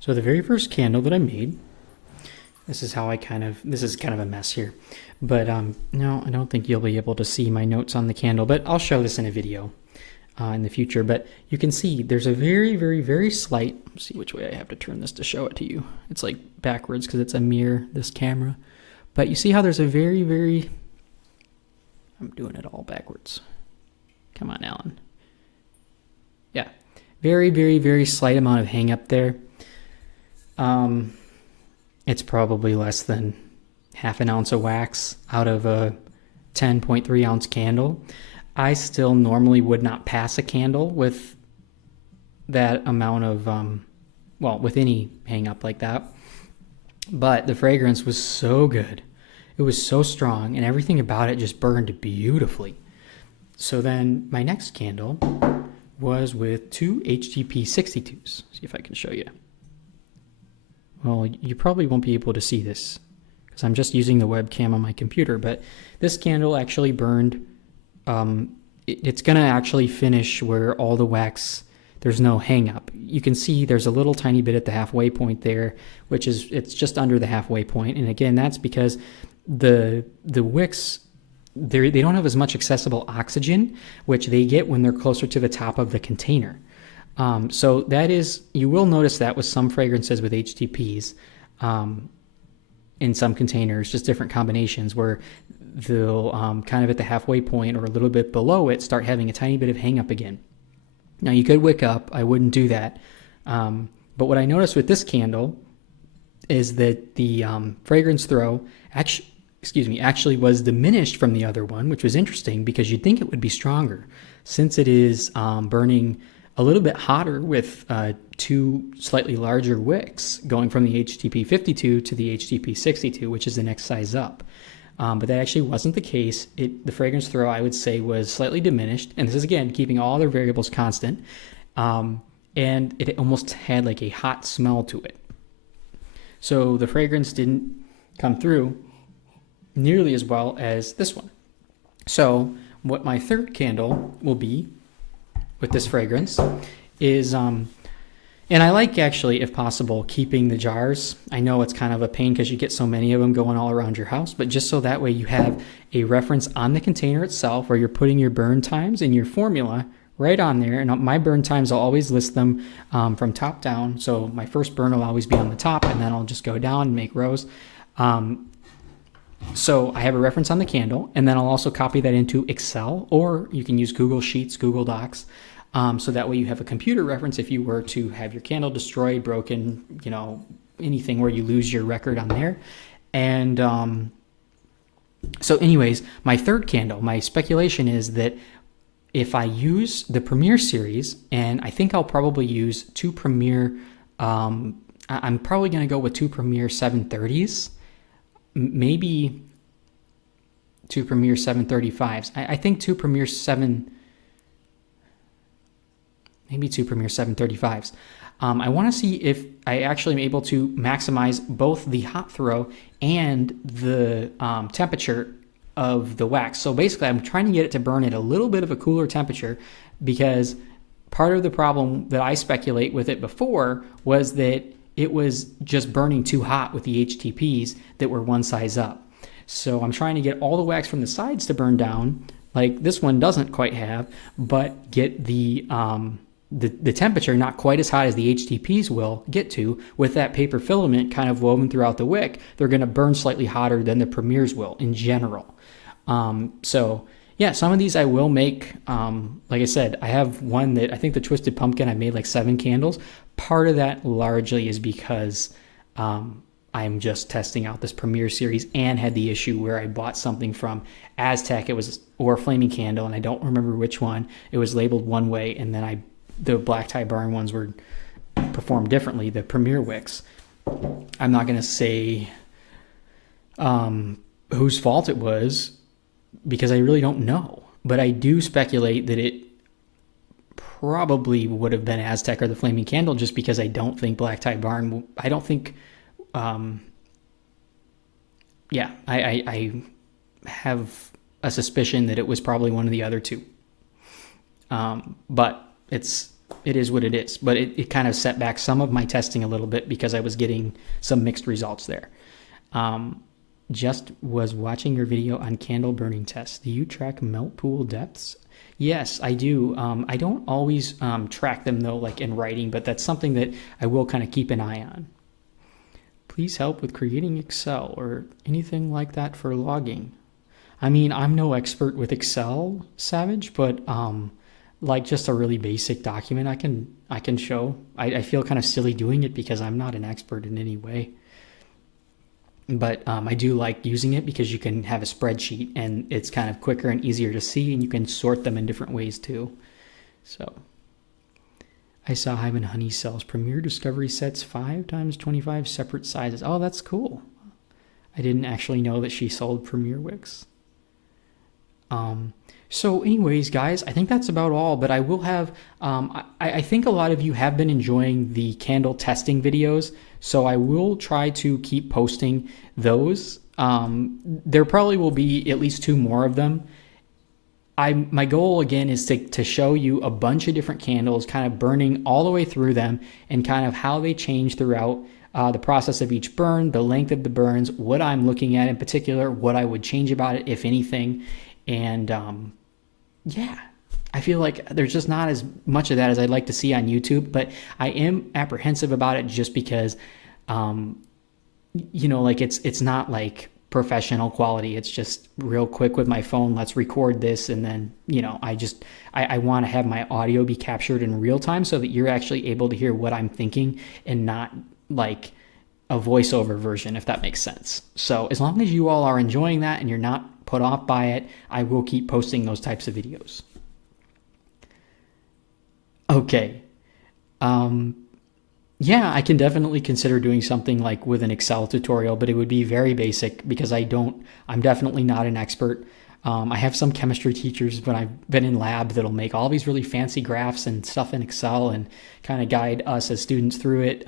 So the very first candle that I made, this is kind of a mess here, but no, I don't think you'll be able to see my notes on the candle, but I'll show this in a video in the future. But you can see there's a very, very, very slight, let's see which way I have to turn this to show it to you. It's like backwards because it's a mirror, this camera. But you see how there's a very, very, I'm doing it all backwards. Come on, Alan. Yeah, very, very, very slight amount of hang up there. It's probably less than half an ounce of wax out of a 10.3 ounce candle, I still normally would not pass a candle with that amount of, with any hang up like that. But the fragrance was so good. It was so strong, and everything about it just burned beautifully. So then my next candle was with two HTP 62s. See if I can show you. Well, you probably won't be able to see this because I'm just using the webcam on my computer, but this candle actually burned. It's going to actually finish where all the wax, there's no hang up. You can see there's a little tiny bit at the halfway point there, which is, it's just under the halfway point. And again, that's because the wicks, they don't have as much accessible oxygen, which they get when they're closer to the top of the container. So that is, you will notice that with some fragrances with HTPs, in some containers, just different combinations where they'll kind of at the halfway point or a little bit below it start having a tiny bit of hang up again. Now you could wick up, I wouldn't do that. But what I noticed with this candle is that the fragrance throw actually was diminished from the other one, which was interesting because you'd think it would be stronger since it is burning a little bit hotter with two slightly larger wicks going from the HTP 52 to the HTP 62, which is the next size up. But that actually wasn't the case. The fragrance throw, I would say, was slightly diminished. And this is, again, keeping all other variables constant. And it almost had like a hot smell to it. So the fragrance didn't come through nearly as well as this one. So what my third candle will be with this fragrance is, and I like actually, if possible, keeping the jars. I know it's kind of a pain because you get so many of them going all around your house, but just so that way you have a reference on the container itself where you're putting your burn times and your formula right on there. And my burn times, I'll always list them from top down. So my first burn will always be on the top, and then I'll just go down and make rows. So I have a reference on the candle, and then I'll also copy that into Excel, or you can use Google Sheets, Google Docs. So that way you have a computer reference if you were to have your candle destroyed, broken, anything where you lose your record on there. And so anyways, my third candle, my speculation is that if I use the Premier series, and I think I'll probably use two Premier, I'm probably going to go with two Premier 730s, maybe two Premier 735s. I think two Premier 735s. I want to see if I actually am able to maximize both the hot throw and the temperature of the wax. So basically, I'm trying to get it to burn at a little bit of a cooler temperature, because part of the problem that I speculate with it before was that it was just burning too hot with the HTPs that were one size up. So I'm trying to get all the wax from the sides to burn down, like this one doesn't quite have, but get the temperature not quite as hot as the HTPs will get to with that paper filament kind of woven throughout the wick. They're going to burn slightly hotter than the Premiers will in general. So yeah, some of these I will make. Like I said, I have one that I think the Twisted Pumpkin, I made like 7 candles. Part of that largely is because I'm just testing out this Premier series and had the issue where I bought something from Aztec. It was, or Flaming Candle, and I don't remember which one. It was labeled one way, and then the black tie burn ones were performed differently, the Premier wicks. I'm not going to say whose fault it was, because I really don't know. But I do speculate that it probably would have been Aztec or the Flaming Candle, just because I don't think black tie barn, I don't think, I have a suspicion that it was probably one of the other two. But it is what it is. But it kind of set back some of my testing a little bit because I was getting some mixed results there. Just was watching your video on candle burning tests. Do you track melt pool depths? Yes, I do. I don't always track them though, like in writing, but that's something that I will kind of keep an eye on. Please help with creating Excel or anything like that for logging. I mean, I'm no expert with Excel, Savage, but like just a really basic document I can show. I feel kind of silly doing it because I'm not an expert in any way. But I do like using it because you can have a spreadsheet and it's kind of quicker and easier to see, and you can sort them in different ways too. So I saw Hive and Honey sells Premier Discovery sets 5x25 separate sizes. Oh, that's cool. I didn't actually know that she sold Premier wicks. So anyways, guys, I think that's about all, but I will have, I think a lot of you have been enjoying the candle testing videos, so I will try to keep posting those. There probably will be at least 2 more of them. My goal again is to show you a bunch of different candles, kind of burning all the way through them, and kind of how they change throughout the process of each burn, the length of the burns, what I'm looking at in particular, what I would change about it, if anything. And yeah, I feel like there's just not as much of that as I'd like to see on YouTube, but I am apprehensive about it just because, like it's not like professional quality. It's just real quick with my phone. Let's record this. And then, I want to have my audio be captured in real time so that you're actually able to hear what I'm thinking and not like a voiceover version, if that makes sense. So as long as you all are enjoying that and you're not put off by it, I will keep posting those types of videos. Okay. Yeah, I can definitely consider doing something like with an Excel tutorial, but it would be very basic because I'm definitely not an expert. I have some chemistry teachers, but I've been in lab that'll make all these really fancy graphs and stuff in Excel and kind of guide us as students through it.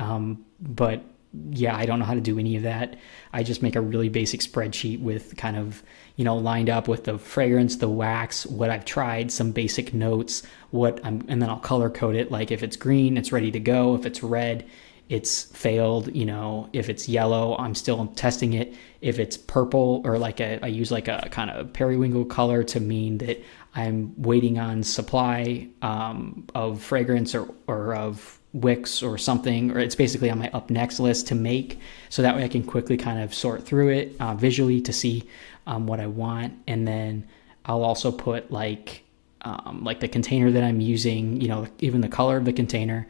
But yeah, I don't know how to do any of that. I just make a really basic spreadsheet with kind of, lined up with the fragrance, the wax, what I've tried, some basic notes, and then I'll color code it. Like if it's green, it's ready to go. If it's red, it's failed. If it's yellow, I'm still testing it. If it's purple, or I use like a kind of periwinkle color to mean that I'm waiting on supply of fragrance or of wicks or something, or it's basically on my up next list to make, so that way I can quickly kind of sort through it visually to see what I want. And then I'll also put like the container that I'm using, even the color of the container.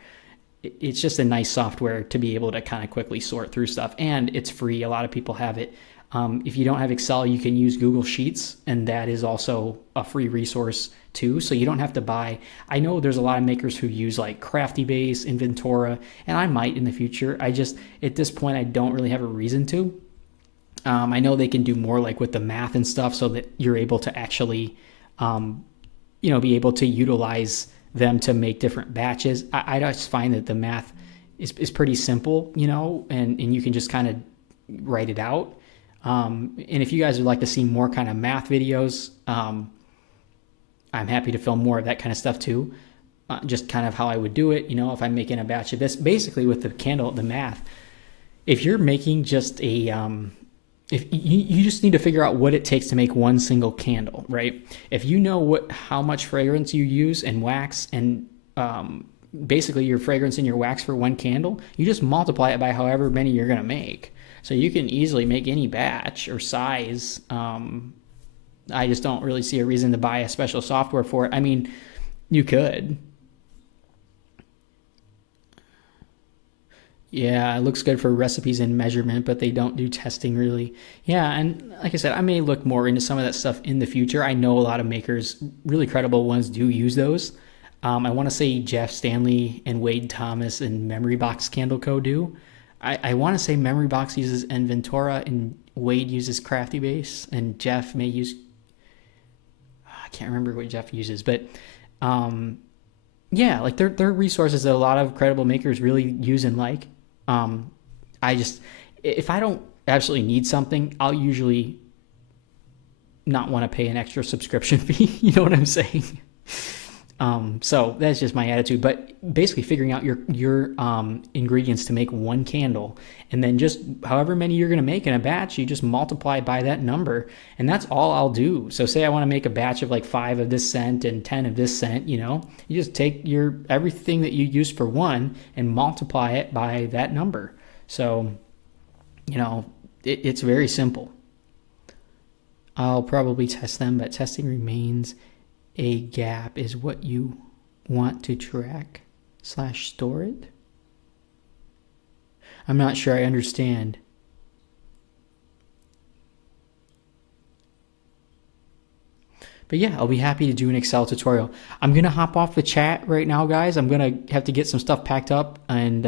It's just a nice software to be able to kind of quickly sort through stuff, and it's free. A lot of people have it. If you don't have Excel, you can use Google Sheets, and that is also a free resource too. So you don't have to buy. I know there's a lot of makers who use like Crafty Base, Inventora, and I might in the future. I just, at this point, I don't really have a reason to. I know they can do more like with the math and stuff so that you're able to actually, be able to utilize them to make different batches. I just find that the math is pretty simple, and you can just kind of write it out. And if you guys would like to see more kind of math videos, I'm happy to film more of that kind of stuff too. Just kind of how I would do it, if I'm making a batch of this. Basically with the math, if you're making just if you just need to figure out what it takes to make one single candle, right? If you know how much fragrance you use and wax and basically your fragrance and your wax for one candle, you just multiply it by however many you're going to make. So you can easily make any batch or size. I just don't really see a reason to buy a special software for it. I mean, you could. Yeah, it looks good for recipes and measurement, but they don't do testing really. Yeah, and like I said, I may look more into some of that stuff in the future. I know a lot of makers, really credible ones, do use those. I want to say Jeff Stanley and Wade Thomas and Memory Box Candle Co. do. I want to say Memory Box uses Inventora and Wade uses Crafty Base, and Jeff may use, I can't remember what Jeff uses, but yeah, like they're resources that a lot of credible makers really use and like. If I don't absolutely need something, I'll usually not want to pay an extra subscription fee. You know what I'm saying? So that's just my attitude. But basically figuring out your ingredients to make one candle, and then just however many you're going to make in a batch, you just multiply by that number, and that's all I'll do. So say I want to make a batch of like 5 of this scent and 10 of this scent, you just take everything that you use for one and multiply it by that number. So, it's very simple. I'll probably test them, but testing remains a gap is what you want to track / store it. I'm not sure I understand. But yeah, I'll be happy to do an Excel tutorial. I'm going to hop off the chat right now, guys. I'm going to have to get some stuff packed up and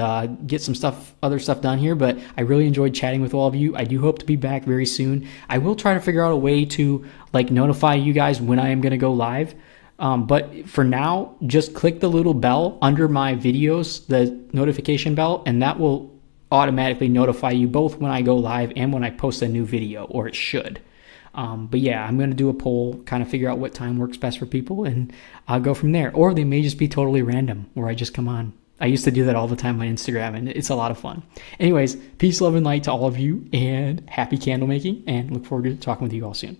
get some other stuff done here. But I really enjoyed chatting with all of you. I do hope to be back very soon. I will try to figure out a way to like notify you guys when I am going to go live. But for now, just click the little bell under my videos, the notification bell, and that will automatically notify you both when I go live and when I post a new video, or it should. But yeah, I'm going to do a poll, kind of figure out what time works best for people, and I'll go from there. Or they may just be totally random, where I just come on. I used to do that all the time on Instagram, and it's a lot of fun. Anyways, peace, love, and light to all of you, and happy candle making, and look forward to talking with you all soon.